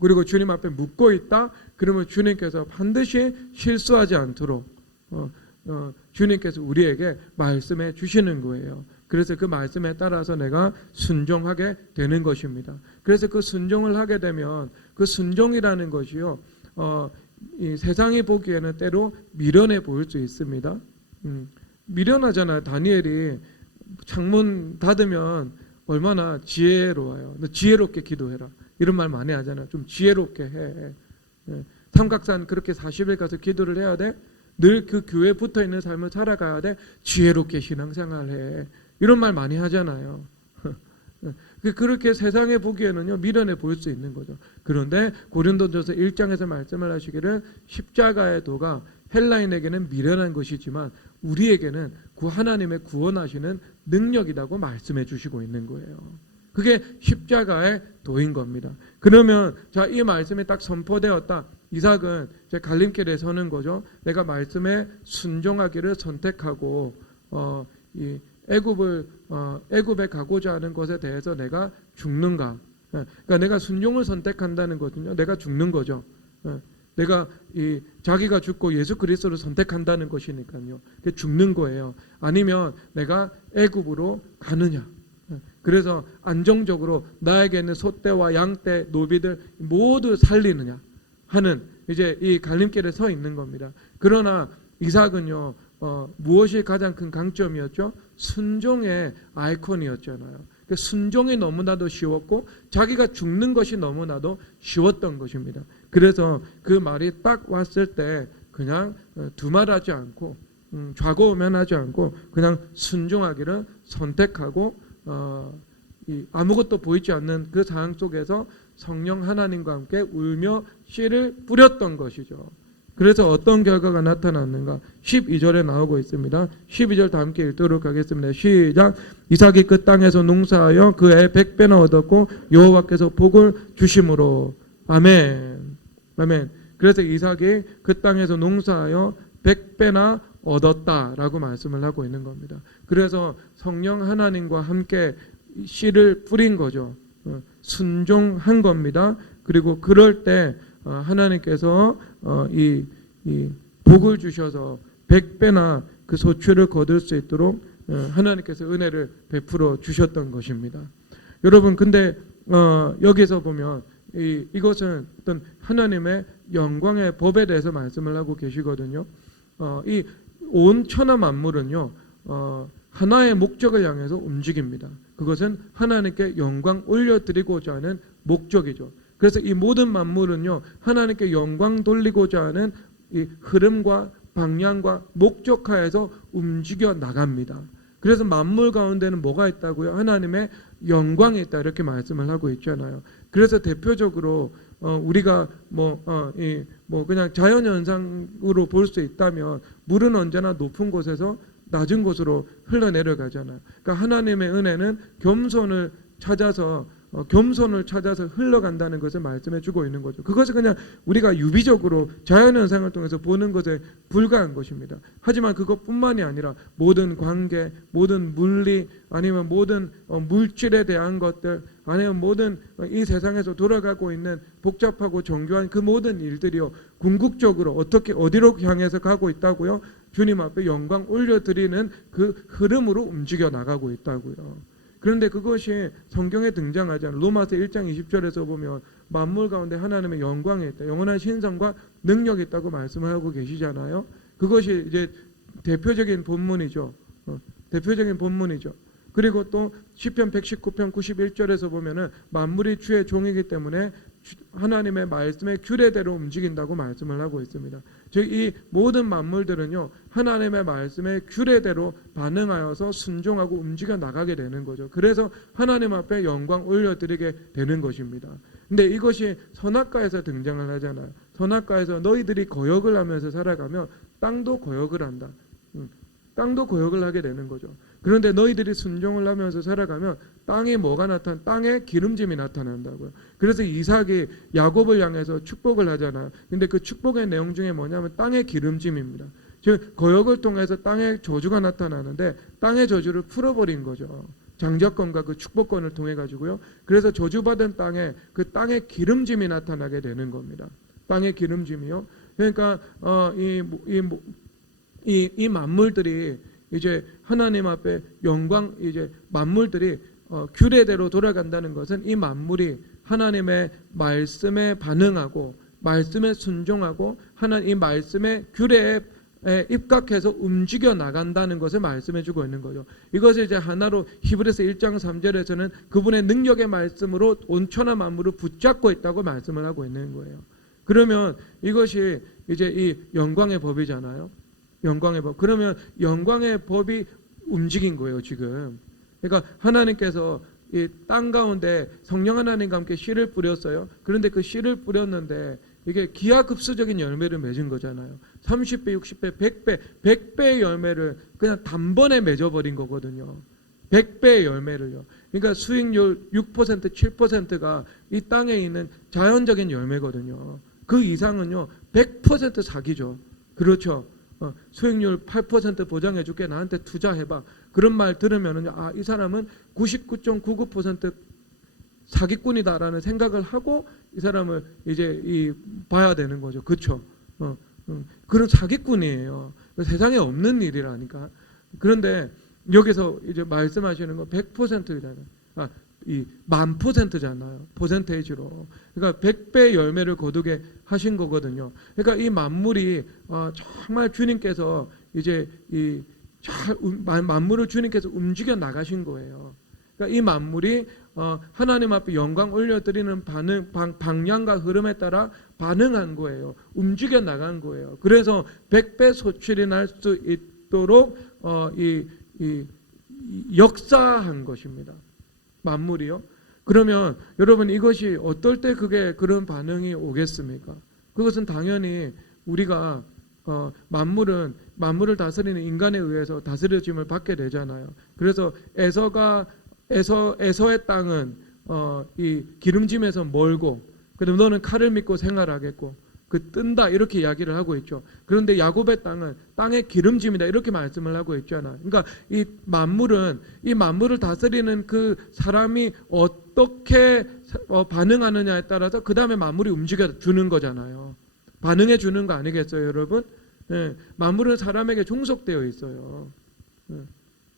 그리고 주님 앞에 묻고 있다. 그러면 주님께서 반드시 실수하지 않도록 주님께서 우리에게 말씀해 주시는 거예요. 그래서 그 말씀에 따라서 내가 순종하게 되는 것입니다. 그래서 그 순종을 하게 되면 그 순종이라는 것이요, 이 세상이 보기에는 때로 미련해 보일 수 있습니다. 미련하잖아요. 다니엘이 창문 닫으면 얼마나 지혜로워요. 너 지혜롭게 기도해라. 이런 말 많이 하잖아요. 좀 지혜롭게 해. 삼각산 그렇게 40일 가서 기도를 해야 돼. 늘 그 교회에 붙어 있는 삶을 살아가야 돼. 지혜롭게 신앙생활해. 이런 말 많이 하잖아요. 그렇게 세상에 보기에는요, 미련해 보일 수 있는 거죠. 그런데 고린도전서 1장에서 말씀을 하시기를 십자가의 도가 헬라인에게는 미련한 것이지만 우리에게는 하나님의 구원하시는 능력이라고 말씀해 주시고 있는 거예요. 그게 십자가의 도인 겁니다. 그러면 이 말씀이 딱 선포되었다. 이삭은 이제 갈림길에 서는 거죠. 내가 말씀에 순종하기를 선택하고 이 애굽에 가고자 하는 것에 대해서 내가 죽는가? 그러니까 내가 순종을 선택한다는 거거든요. 내가 죽는 거죠. 내가 이 자기가 죽고 예수 그리스도를 선택한다는 것이니까요. 죽는 거예요. 아니면 내가 애굽으로 가느냐. 그래서 안정적으로 나에게 있는 소떼와 양떼, 노비들 모두 살리느냐 하는 이제 이 갈림길에 서 있는 겁니다. 그러나 이삭은요, 무엇이 가장 큰 강점이었죠? 순종의 아이콘이었잖아요. 순종이 너무나도 쉬웠고 자기가 죽는 것이 너무나도 쉬웠던 것입니다. 그래서 그 말이 딱 왔을 때 그냥 두말하지 않고 좌고우면하지 않고 그냥 순종하기를 선택하고 아무것도 보이지 않는 그 상황 속에서 성령 하나님과 함께 울며 씨를 뿌렸던 것이죠. 그래서 어떤 결과가 나타났는가? 12절에 나오고 있습니다. 12절 다 함께 읽도록 하겠습니다. 시작. 이삭이 그 땅에서 농사하여 그 해 100배나 얻었고 여호와께서 복을 주심으로. 아멘. 아멘. 그래서 이삭이 그 땅에서 농사하여 100배나 얻었다라고 말씀을 하고 있는 겁니다. 그래서 성령 하나님과 함께 씨를 뿌린 거죠. 순종한 겁니다. 그리고 그럴 때 하나님께서 이 복을 주셔서 100배나 그 소출을 거둘 수 있도록 하나님께서 은혜를 베풀어 주셨던 것입니다. 여러분, 근데 여기서 보면 이것은 어떤 하나님의 영광의 법에 대해서 말씀을 하고 계시거든요. 이 온 천하 만물은요, 하나의 목적을 향해서 움직입니다. 그것은 하나님께 영광 올려드리고자 하는 목적이죠. 그래서 이 모든 만물은요, 하나님께 영광 돌리고자 하는 이 흐름과 방향과 목적하에서 움직여 나갑니다. 그래서 만물 가운데는 뭐가 있다고요? 하나님의 영광이 있다, 이렇게 말씀을 하고 있잖아요. 그래서 대표적으로 우리가 그냥 자연 현상으로 볼 수 있다면 물은 언제나 높은 곳에서 낮은 곳으로 흘러내려가잖아요. 그러니까 하나님의 은혜는 겸손을 찾아서 흘러간다는 것을 말씀해 주고 있는 거죠. 그것은 그냥 우리가 유비적으로 자연현상을 통해서 보는 것에 불과한 것입니다. 하지만 그것뿐만이 아니라 모든 관계, 모든 물리, 아니면 모든 물질에 대한 것들, 아니면 모든 이 세상에서 돌아가고 있는 복잡하고 정교한 그 모든 일들이요, 궁극적으로 어디로 향해서 가고 있다고요? 주님 앞에 영광 올려드리는 그 흐름으로 움직여 나가고 있다고요. 그런데 그것이 성경에 등장하지 않아요. 로마서 1장 20절에서 보면 만물 가운데 하나님의 영광이 있다, 영원한 신성과 능력이 있다고 말씀을 하고 계시잖아요. 그것이 이제 대표적인 본문이죠. 대표적인 본문이죠. 그리고 또 시편 119편 91절에서 보면은 만물이 주의 종이기 때문에 하나님의 말씀의 규례대로 움직인다고 말씀을 하고 있습니다. 즉 이 모든 만물들은요, 하나님의 말씀의 규례대로 반응하여서 순종하고 움직여 나가게 되는 거죠. 그래서 하나님 앞에 영광 올려드리게 되는 것입니다. 근데 이것이 선악과에서 등장을 하잖아요. 선악과에서 너희들이 거역을 하면서 살아가면 땅도 거역을 한다. 땅도 거역을 하게 되는 거죠. 그런데 너희들이 순종을 하면서 살아가면 땅에 뭐가 땅에 기름짐이 나타난다고요. 그래서 이삭이 야곱을 향해서 축복을 하잖아요. 근데 그 축복의 내용 중에 뭐냐면 땅의 기름짐입니다. 즉 거역을 통해서 땅의 저주가 나타나는데 땅의 저주를 풀어버린 거죠. 장자권과 그 축복권을 통해 가지고요. 그래서 저주받은 땅에 그 땅의 기름짐이 나타나게 되는 겁니다. 땅의 기름짐이요. 그러니까 이 만물들이 이제 하나님 앞에 영광, 이제 만물들이 규례대로 돌아간다는 것은 이 만물이 하나님의 말씀에 반응하고 말씀에 순종하고 하나님 이 말씀의 규례에 입각해서 움직여 나간다는 것을 말씀해 주고 있는 거죠. 이것을 이제 하나로 히브리서 1장 3절에서는 그분의 능력의 말씀으로 온 천하 만물을 붙잡고 있다고 말씀을 하고 있는 거예요. 그러면 이것이 이제 이 영광의 법이잖아요. 영광의 법. 그러면 영광의 법이 움직인 거예요, 지금. 그러니까 하나님께서 이 땅 가운데 성령 하나님과 함께 씨를 뿌렸어요. 그런데 그 씨를 뿌렸는데 이게 기하급수적인 열매를 맺은 거잖아요. 30배, 60배, 100배, 100배의 열매를 그냥 단번에 맺어버린 거거든요. 100배의 열매를요. 그러니까 수익률 6%, 7%가 이 땅에 있는 자연적인 열매거든요. 그 이상은요, 100% 사기죠. 그렇죠. 수익률 8% 보장해 줄게, 나한테 투자해봐. 그런 말 들으면은 이 사람은 99.99% 사기꾼이다라는 생각을 하고 이 사람을 이제 봐야 되는 거죠. 그렇죠? 그런 사기꾼이에요. 세상에 없는 일이라니까. 그런데 여기서 이제 말씀하시는 거 100%잖아요. 이 1000%잖아요. 퍼센테이지로. 그러니까 100배 열매를 거두게 하신 거거든요. 그러니까 이 만물이 정말 주님께서 이제 만물을 주님께서 움직여 나가신 거예요. 그러니까 이 만물이 하나님 앞에 영광 올려드리는 방향과 흐름에 따라 반응한 거예요. 움직여 나간 거예요. 그래서 100배 소출이 날 수 있도록 역사한 것입니다. 만물이요. 그러면 여러분 이것이 어떨 때 그런 반응이 오겠습니까? 그것은 당연히 우리가 만물을 다스리는 인간에 의해서 다스려짐을 받게 되잖아요. 그래서 에서의 땅은 이 기름짐에서 멀고, 그다음 너는 칼을 믿고 생활하겠고 뜬다 이렇게 이야기를 하고 있죠. 그런데 야곱의 땅은 땅의 기름짐이다 이렇게 말씀을 하고 있잖아요. 그러니까 이 만물을 다스리는 그 사람이 어떻게 반응하느냐에 따라서 그 다음에 만물이 움직여 주는 거잖아요. 반응해 주는 거 아니겠어요, 여러분? 예, 만물은 사람에게 종속되어 있어요.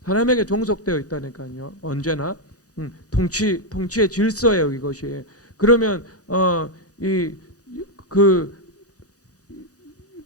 사람에게 종속되어 있다니까요. 언제나 통치의 질서예요, 이것이. 그러면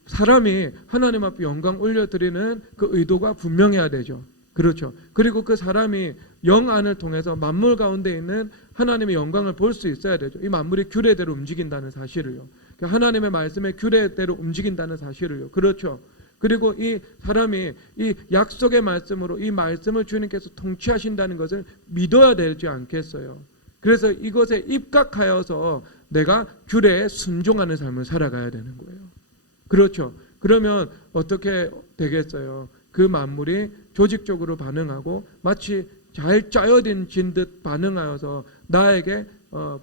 사람이 하나님 앞에 영광 올려드리는 그 의도가 분명해야 되죠. 그렇죠. 그리고 그 사람이 영 안을 통해서 만물 가운데 있는 하나님의 영광을 볼 수 있어야 되죠. 이 만물이 규례대로 움직인다는 사실을요. 하나님의 말씀의 규례대로 움직인다는 사실을요. 그렇죠. 그리고 이 사람이 이 약속의 말씀으로 이 말씀을 주님께서 통치하신다는 것을 믿어야 되지 않겠어요. 그래서 이것에 입각하여서 내가 규례에 순종하는 삶을 살아가야 되는 거예요. 그렇죠. 그러면 어떻게 되겠어요? 그 만물이 조직적으로 반응하고 마치 잘 짜여진 듯 반응하여서 나에게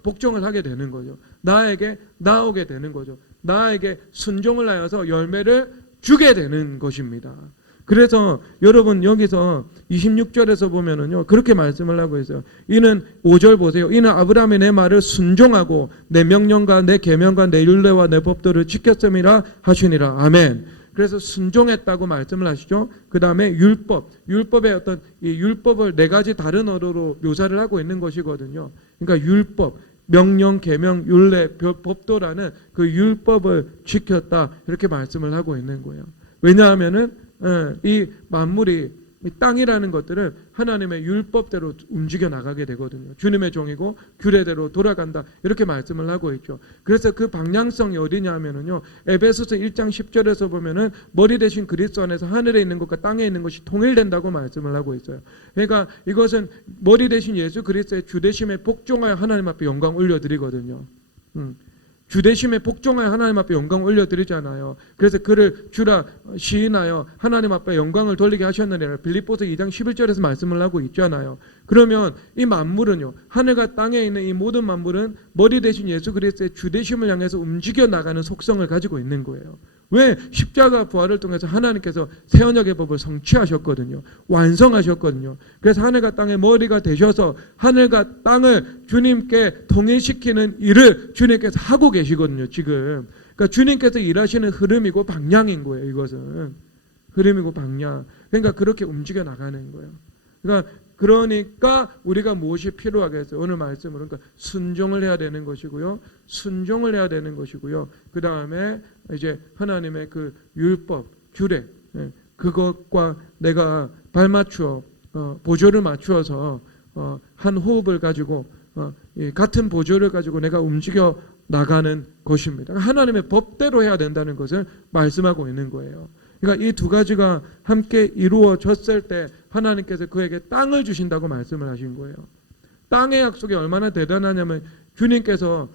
복종을 하게 되는 거죠. 나에게 나오게 되는 거죠. 나에게 순종을 하여서 열매를 주게 되는 것입니다. 그래서 여러분 여기서 26절에서 보면은요 그렇게 말씀을 하고 있어요. 이는 5절 보세요. 이는 아브라함이 내 말을 순종하고 내 명령과 내 계명과 내 율례와 내 법도를 지켰음이라 하시니라. 아멘. 그래서 순종했다고 말씀을 하시죠. 그 다음에 율법의 어떤 이 율법을 네 가지 다른 어로로 묘사를 하고 있는 것이거든요. 그러니까 율법, 명령, 계명, 율례, 법도라는 그 율법을 지켰다 이렇게 말씀을 하고 있는 거예요. 왜냐하면은 이 만물이 이 땅이라는 것들은 하나님의 율법대로 움직여 나가게 되거든요. 주님의 종이고 규례대로 돌아간다 이렇게 말씀을 하고 있죠. 그래서 그 방향성이 어디냐 하면은요 에베소서 1장 10절에서 보면은 머리 대신 그리스도 안에서 하늘에 있는 것과 땅에 있는 것이 통일된다고 말씀을 하고 있어요. 그러니까 이것은 머리 대신 예수 그리스도의 주대심에 복종하여 하나님 앞에 영광 올려드리거든요. 주대심에 복종하여 하나님 앞에 영광 올려드리잖아요. 그래서 그를 주라 시인하여 하나님 앞에 영광을 돌리게 하셨느니라. 빌립보서 2장 11절에서 말씀을 하고 있잖아요. 그러면 이 만물은요 하늘과 땅에 있는 이 모든 만물은 머리 대신 예수 그리스도의 주대심을 향해서 움직여 나가는 속성을 가지고 있는 거예요. 왜? 십자가 부활을 통해서 하나님께서 새 언약의 법을 성취하셨거든요. 완성하셨거든요. 그래서 하늘과 땅의 머리가 되셔서 하늘과 땅을 주님께 통일시키는 일을 주님께서 하고 계시거든요. 지금. 그러니까 주님께서 일하시는 흐름이고 방향인 거예요. 이것은. 흐름이고 방향. 그러니까 그렇게 움직여 나가는 거예요. 그러니까 우리가 무엇이 필요하겠어요? 오늘 말씀으로 그러니까 순종을 해야 되는 것이고요. 순종을 해야 되는 것이고요. 그 다음에 이제 하나님의 그 율법, 규례 그것과 내가 발맞추어 보조를 맞추어서 한 호흡을 가지고 같은 보조를 가지고 내가 움직여 나가는 것입니다. 하나님의 법대로 해야 된다는 것을 말씀하고 있는 거예요. 그러니까 이 두 가지가 함께 이루어졌을 때 하나님께서 그에게 땅을 주신다고 말씀을 하신 거예요. 땅의 약속이 얼마나 대단하냐면 주님께서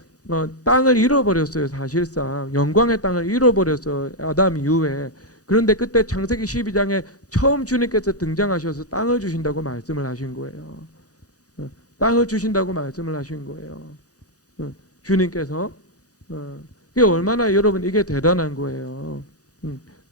땅을 잃어버렸어요. 사실상 영광의 땅을 잃어버렸어요. 아담 이후에. 그런데 그때 창세기 12장에 처음 주님께서 등장하셔서 땅을 주신다고 말씀을 하신 거예요. 땅을 주신다고 말씀을 하신 거예요. 주님께서 이게 얼마나 여러분 이게 대단한 거예요.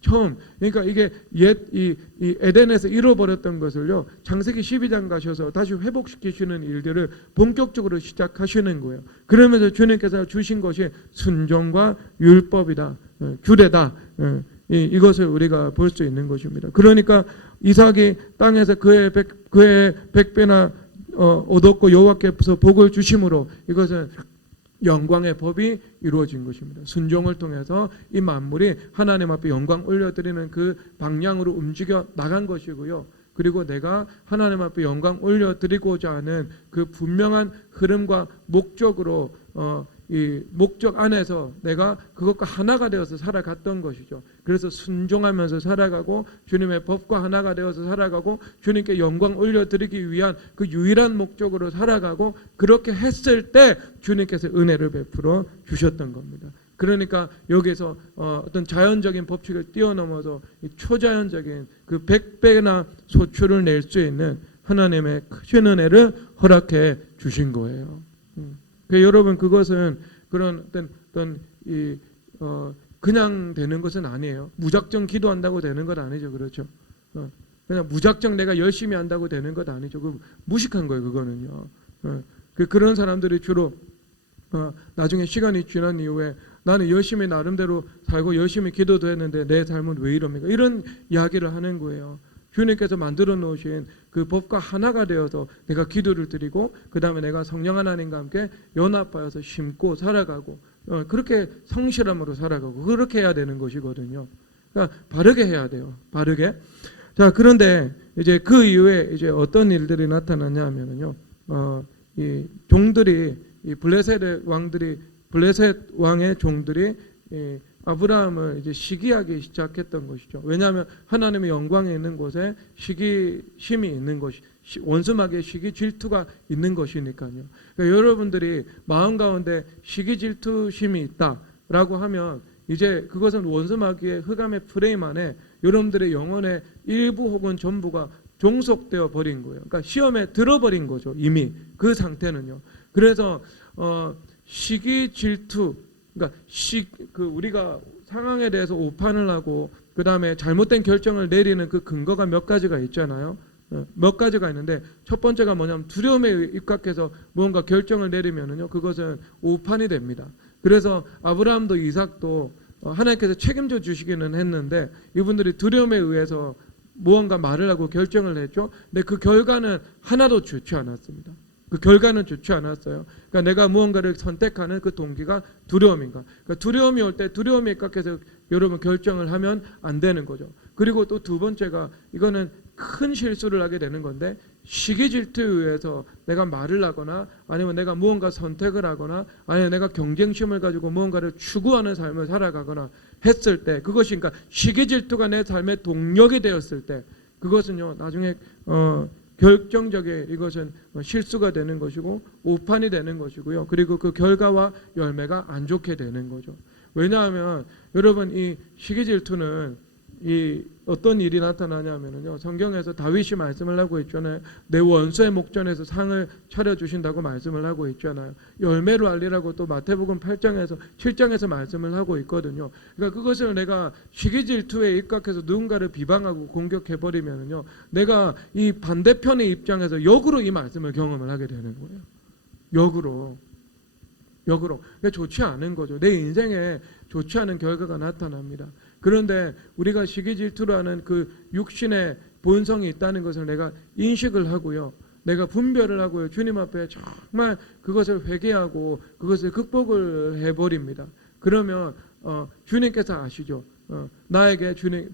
처음, 그러니까 이게 이 에덴에서 잃어버렸던 것을요, 창세기 12장 가셔서 다시 회복시키시는 일들을 본격적으로 시작하시는 거예요. 그러면서 주님께서 주신 것이 순종과 율법이다, 규례다, 이것을 우리가 볼 수 있는 것입니다. 그러니까 이삭이 땅에서 그의 100배나 얻었고 여호와께서 복을 주심으로 이것은 영광의 법이 이루어진 것입니다. 순종을 통해서 이 만물이 하나님 앞에 영광 올려드리는 그 방향으로 움직여 나간 것이고요. 그리고 내가 하나님 앞에 영광 올려드리고자 하는 그 분명한 흐름과 목적으로 이 목적 안에서 내가 그것과 하나가 되어서 살아갔던 것이죠. 그래서 순종하면서 살아가고 주님의 법과 하나가 되어서 살아가고 주님께 영광 올려드리기 위한 그 유일한 목적으로 살아가고 그렇게 했을 때 주님께서 은혜를 베풀어 주셨던 겁니다. 그러니까 여기서 어떤 자연적인 법칙을 뛰어넘어서 이 초자연적인 그 100배나 소출을 낼 수 있는 하나님의 크신 은혜를 허락해 주신 거예요. 여러분, 그것은 그런 어떤 그냥 되는 것은 아니에요. 무작정 기도한다고 되는 것 아니죠, 그렇죠? 그냥 무작정 내가 열심히 한다고 되는 것 아니죠. 그 무식한 거예요, 그거는요. 그런 사람들이 주로 나중에 시간이 지난 이후에 나는 열심히 나름대로 살고 열심히 기도도 했는데 내 삶은 왜 이럽니까? 이런 이야기를 하는 거예요. 주님께서 만들어 놓으신 그 법과 하나가 되어서 내가 기도를 드리고 그 다음에 내가 성령 하나님과 함께 연합하여서 심고 살아가고 그렇게 성실함으로 살아가고 그렇게 해야 되는 것이거든요. 그러니까 바르게 해야 돼요. 바르게. 자, 그런데 이제 그 이후에 이제 어떤 일들이 나타나냐 하면은요, 이 종들이 이 블레셋 왕의 종들이 아브라함을 이제 시기하기 시작했던 것이죠. 왜냐하면 하나님의 영광에 있는 곳에 시기심이 있는 것이, 원수마귀의 시기 질투가 있는 것이니까요. 그러니까 여러분들이 마음 가운데 시기 질투심이 있다라고 하면 이제 그것은 원수마귀의 흑암의 프레임 안에 여러분들의 영혼의 일부 혹은 전부가 종속되어 버린 거예요. 그러니까 시험에 들어버린 거죠. 이미 그 상태는요. 그래서 시기 질투, 그러니까 우리가 상황에 대해서 오판을 하고 그 다음에 잘못된 결정을 내리는 그 근거가 몇 가지가 있잖아요. 몇 가지가 있는데 첫 번째가 뭐냐면 두려움에 입각해서 무언가 결정을 내리면은요, 그것은 오판이 됩니다. 그래서 아브라함도 이삭도 하나님께서 책임져 주시기는 했는데 이분들이 두려움에 의해서 무언가 말을 하고 결정을 했죠. 근데 그 결과는 하나도 좋지 않았습니다. 그 결과는 좋지 않았어요. 그러니까 내가 무언가를 선택하는 그 동기가 두려움인가. 그러니까 두려움이 올 때 두려움에 입각해서 여러분 결정을 하면 안 되는 거죠. 그리고 또 두 번째가 이거는 큰 실수를 하게 되는 건데 시기 질투에 의해서 내가 말을 하거나 아니면 내가 무언가 선택을 하거나 아니면 내가 경쟁심을 가지고 무언가를 추구하는 삶을 살아가거나 했을 때 그것이 그러니까 시기 질투가 내 삶의 동력이 되었을 때 그것은요 나중에 결정적인 이것은 실수가 되는 것이고 오판이 되는 것이고요. 그리고 그 결과와 열매가 안 좋게 되는 거죠. 왜냐하면 여러분 이 시기 질투는 이 어떤 일이 나타나냐면요. 성경에서 다윗이 말씀을 하고 있잖아요. 내 원수의 목전에서 상을 차려주신다고 말씀을 하고 있잖아요. 열매로 알리라고 또 마태복음 8장에서 7장에서 말씀을 하고 있거든요. 그러니까 그것을 내가 시기질투에 입각해서 누군가를 비방하고 공격해버리면요. 내가 이 반대편의 입장에서 역으로 이 말씀을 경험을 하게 되는 거예요. 역으로. 그러니까 좋지 않은 거죠. 내 인생에 좋지 않은 결과가 나타납니다. 그런데 우리가 시기질투라는 그 육신의 본성이 있다는 것을 내가 인식을 하고요. 내가 분별을 하고요. 주님 앞에 정말 그것을 회개하고 그것을 극복을 해버립니다. 그러면 주님께서 아시죠. 나에게 주님,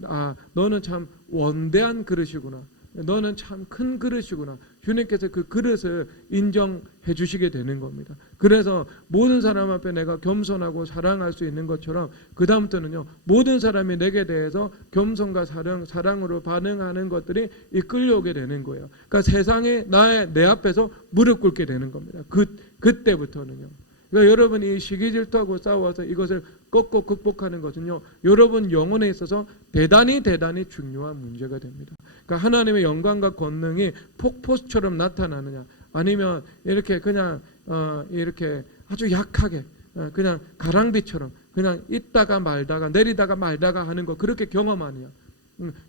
너는 참 원대한 그릇이구나. 너는 참 큰 그릇이구나. 주님께서 그 그릇을 인정해 주시게 되는 겁니다. 그래서 모든 사람 앞에 내가 겸손하고 사랑할 수 있는 것처럼 그 다음부터는요 모든 사람이 내게 대해서 겸손과 사랑으로 반응하는 것들이 이끌려오게 되는 거예요. 그러니까 세상에 내 앞에서 무릎 꿇게 되는 겁니다. 그때부터는요. 그러니까 여러분이 시기질투하고 싸워서 이것을 꺾고 극복하는 것은요 여러분 영혼에 있어서 대단히 중요한 문제가 됩니다. 그러니까 하나님의 영광과 권능이 폭포수처럼 나타나느냐 아니면 이렇게 그냥 이렇게 아주 약하게 그냥 가랑비처럼 그냥 있다가 말다가 내리다가 말다가 하는 거 그렇게 경험하느냐.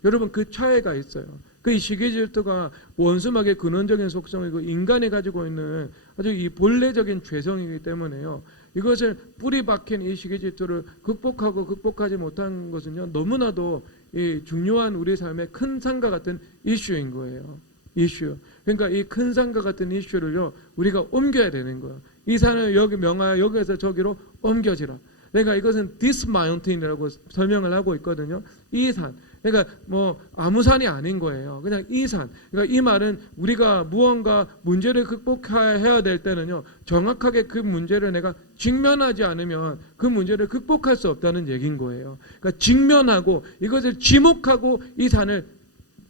여러분 그 차이가 있어요. 그 이 시기질투가 원수막의 근원적인 속성이고 인간이 가지고 있는 아주 이 본래적인 죄성이기 때문에요. 이것을 뿌리 박힌 이 시기질투를 극복하지 못한 것은요 너무나도 이 중요한 우리 삶의 큰 산과 같은 이슈인 거예요. 이슈. 그러니까 이 큰 산과 같은 이슈를요 우리가 옮겨야 되는 거예요. 이 산을 여기 명하여 여기에서 저기로 옮겨지라. 그러니까 이것은 this mountain이라고 설명을 하고 있거든요. 이 산. 그러니까 뭐 아무 산이 아닌 거예요. 그냥 이 산. 그러니까 이 말은 우리가 무언가 문제를 극복해야 될 때는요. 정확하게 그 문제를 내가 직면하지 않으면 그 문제를 극복할 수 없다는 얘기인 거예요. 그러니까 직면하고 이것을 지목하고 이 산을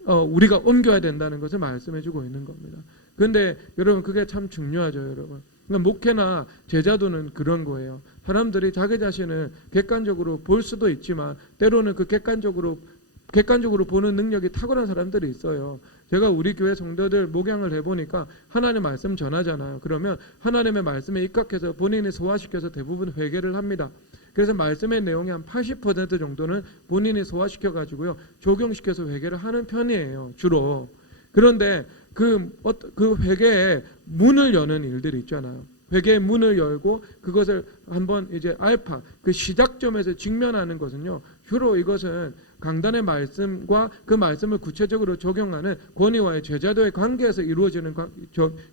우리가 옮겨야 된다는 것을 말씀해 주고 있는 겁니다. 그런데 여러분 그게 참 중요하죠, 여러분. 그러니까 목회나 제자도는 그런 거예요. 사람들이 자기 자신을 객관적으로 볼 수도 있지만 때로는 그 객관적으로 보는 능력이 탁월한 사람들이 있어요. 제가 우리 교회 성도들 목양을 해보니까 하나님의 말씀 전하잖아요. 그러면 하나님의 말씀에 입각해서 본인이 소화시켜서 대부분 회개를 합니다. 그래서 말씀의 내용이 한 80% 정도는 본인이 소화시켜가지고요 적용시켜서 회개를 하는 편이에요. 주로. 그런데 그 회개의 문을 여는 일들이 있잖아요. 회개의 문을 열고 그것을 한번 이제 알파 그 시작점에서 직면하는 것은요. 주로 이것은 강단의 말씀과 그 말씀을 구체적으로 적용하는 권위와의 제자도의 관계에서 이루어지는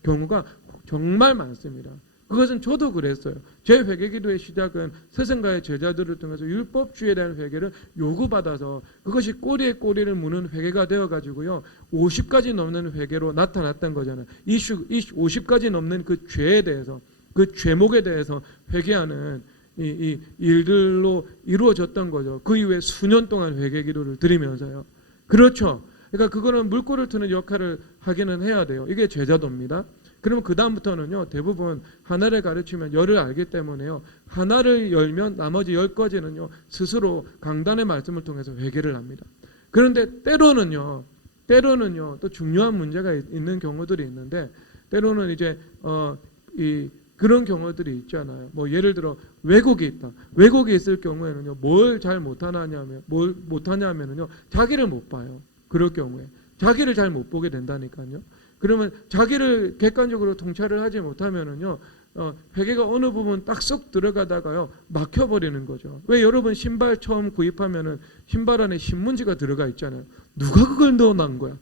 경우가 정말 많습니다. 그것은 저도 그랬어요. 제 회개기도의 시작은 스승과의 제자들을 통해서 율법주의에 대한 회개를 요구받아서 그것이 꼬리에 꼬리를 무는 회개가 되어가지고요 50가지 넘는 회개로 나타났던 거잖아요. 50가지 넘는 그 죄에 대해서 그 죄목에 대해서 회개하는 이 일들로 이루어졌던 거죠. 그 이후에 수년 동안 회개기도를 드리면서요. 그렇죠. 그러니까 그거는 물꼬를 트는 역할을 하기는 해야 돼요. 이게 제자도입니다. 그러면 그 다음부터는요 대부분 하나를 가르치면 열을 알기 때문에요 하나를 열면 나머지 10가지는요 스스로 강단의 말씀을 통해서 회개를 합니다. 그런데 때로는요 또 중요한 문제가 있는 경우들이 있는데 때로는 이제 그런 경우들이 있잖아요. 뭐 예를 들어 왜곡이 있다. 왜곡이 있을 경우에는요 뭘 잘 못하냐면은요 자기를 못 봐요. 그럴 경우에 자기를 잘 못 보게 된다니까요. 그러면 자기를 객관적으로 통찰을 하지 못하면은요, 회개가 어느 부분 딱 쏙 들어가다가요, 막혀버리는 거죠. 왜 여러분 신발 처음 구입하면은 신발 안에 신문지가 들어가 있잖아요. 누가 그걸 넣어놓은 거야?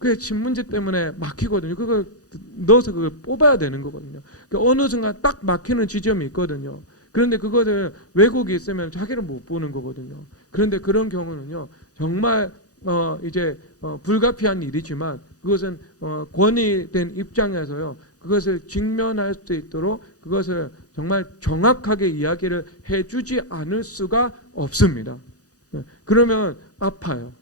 그게 신문지 때문에 막히거든요. 그걸 넣어서 그걸 뽑아야 되는 거거든요. 그러니까 어느 순간 딱 막히는 지점이 있거든요. 그런데 그것을 왜곡이 있으면 자기를 못 보는 거거든요. 그런데 그런 경우는요, 정말 불가피한 일이지만 그것은 권위된 입장에서요 그것을 직면할 수 있도록 그것을 정말 정확하게 이야기를 해주지 않을 수가 없습니다. 그러면 아파요.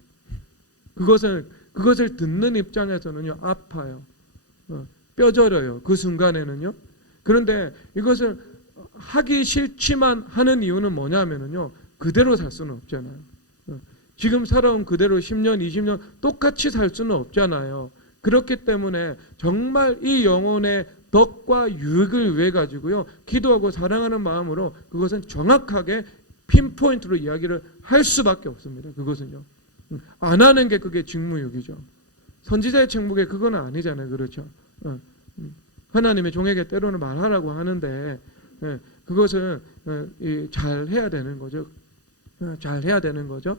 그것을 듣는 입장에서는요 아파요. 뼈저려요. 그 순간에는요. 그런데 이것을 하기 싫지만 하는 이유는 뭐냐면은요 그대로 살 수는 없잖아요. 지금 살아온 그대로 10년, 20년 똑같이 살 수는 없잖아요. 그렇기 때문에 정말 이 영혼의 덕과 유익을 위해 가지고요. 기도하고 사랑하는 마음으로 그것은 정확하게 핀포인트로 이야기를 할 수밖에 없습니다. 그것은요. 안 하는 게 그게 직무유기죠. 선지자의 책무게 그건 아니잖아요. 그렇죠. 하나님의 종에게 때로는 말하라고 하는데 그것은 잘 해야 되는 거죠. 잘 해야 되는 거죠.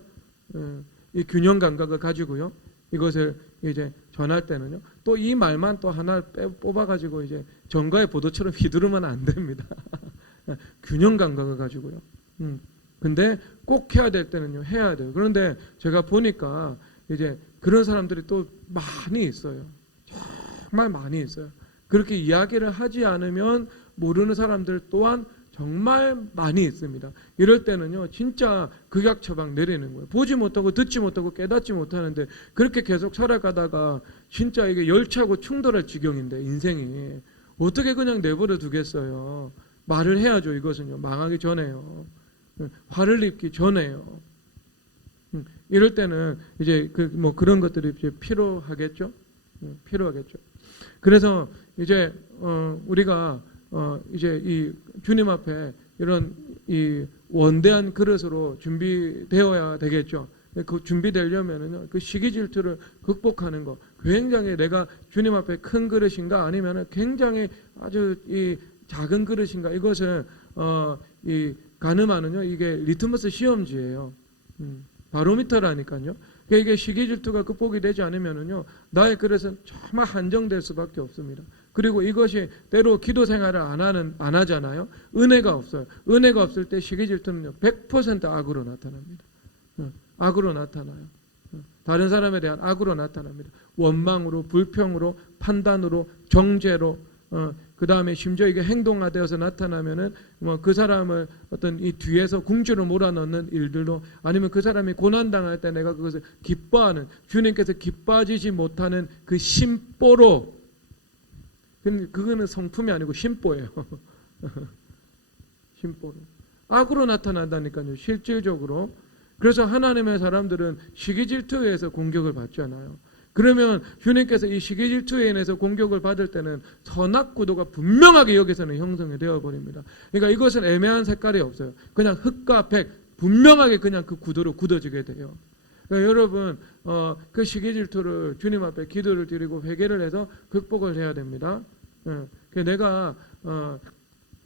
이 균형 감각을 가지고요. 이것을 이제 전할 때는요. 또 이 말만 또 하나 뽑아가지고 이제 전가의 보도처럼 휘두르면 안 됩니다. 균형 감각을 가지고요. 근데 꼭 해야 될 때는요. 해야 돼요. 그런데 제가 보니까 이제 그런 사람들이 또 많이 있어요. 정말 많이 있어요. 그렇게 이야기를 하지 않으면 모르는 사람들 또한 정말 많이 있습니다. 이럴 때는요 진짜 극약처방 내리는 거예요. 보지 못하고 듣지 못하고 깨닫지 못하는데 그렇게 계속 살아가다가 진짜 이게 열차하고 충돌할 지경인데 인생이 어떻게 그냥 내버려 두겠어요. 말을 해야죠. 이것은요 망하기 전에요. 화를 입기 전에요. 이럴 때는 이제 그런 것들이 이제 필요하겠죠. 필요하겠죠. 그래서 이제 우리가 이제 이 주님 앞에 이런 이 원대한 그릇으로 준비되어야 되겠죠. 그 준비되려면은요, 그 시기 질투를 극복하는 거, 굉장히 내가 주님 앞에 큰 그릇인가 아니면은 굉장히 아주 이 작은 그릇인가, 이것을 이 가늠하는요, 이게 리트머스 시험지예요. 바로미터라니까요. 그러니까 이게 시기 질투가 극복이 되지 않으면은요, 나의 그릇은 정말 한정될 수밖에 없습니다. 그리고 이것이 때로 기도 생활을 안 하잖아요. 은혜가 없어요. 은혜가 없을 때 시기 질투는요, 100% 악으로 나타납니다. 악으로 나타나요. 다른 사람에 대한 악으로 나타납니다. 원망으로, 불평으로, 판단으로, 정죄로, 그 다음에 심지어 이게 행동화되어서 나타나면은 뭐 그 사람을 어떤 이 뒤에서 궁지로 몰아넣는 일들로, 아니면 그 사람이 고난 당할 때 내가 그것을 기뻐하는, 주님께서 기뻐하지 못하는 그 심보로, 그거는 성품이 아니고 심보예요. 심보로 악으로 나타난다니까요, 실질적으로. 그래서 하나님의 사람들은 시기 질투에 의해서 공격을 받잖아요. 그러면 주님께서 이 시기 질투에 인해서 공격을 받을 때는 선악 구도가 분명하게 여기서는 형성이 되어 버립니다. 그러니까 이것은 애매한 색깔이 없어요. 그냥 흑과 백, 분명하게 그냥 그 구도로 굳어지게 돼요. 그러니까 여러분, 그 시기 질투를 주님 앞에 기도를 드리고 회개를 해서 극복을 해야 됩니다. 내가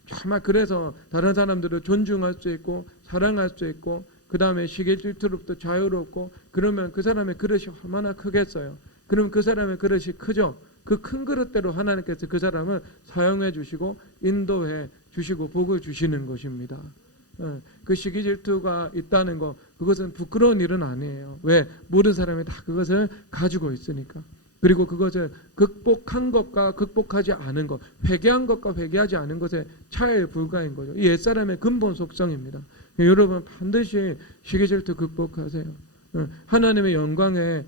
정말 그래서 다른 사람들을 존중할 수 있고 사랑할 수 있고, 그 다음에 시기 질투로부터 자유롭고, 그러면 그 사람의 그릇이 얼마나 크겠어요. 그러면 그 사람의 그릇이 크죠. 그 큰 그릇대로 하나님께서 그 사람을 사용해 주시고 인도해 주시고 복을 주시는 것입니다. 그 시기 질투가 있다는 거, 그것은 부끄러운 일은 아니에요. 왜? 모든 사람이 다 그것을 가지고 있으니까. 그리고 그것을 극복한 것과 극복하지 않은 것, 회개한 것과 회개하지 않은 것의 차이에 불과한 거죠. 이 옛사람의 근본 속성입니다. 여러분 반드시 시기 질투 극복하세요. 하나님의 영광에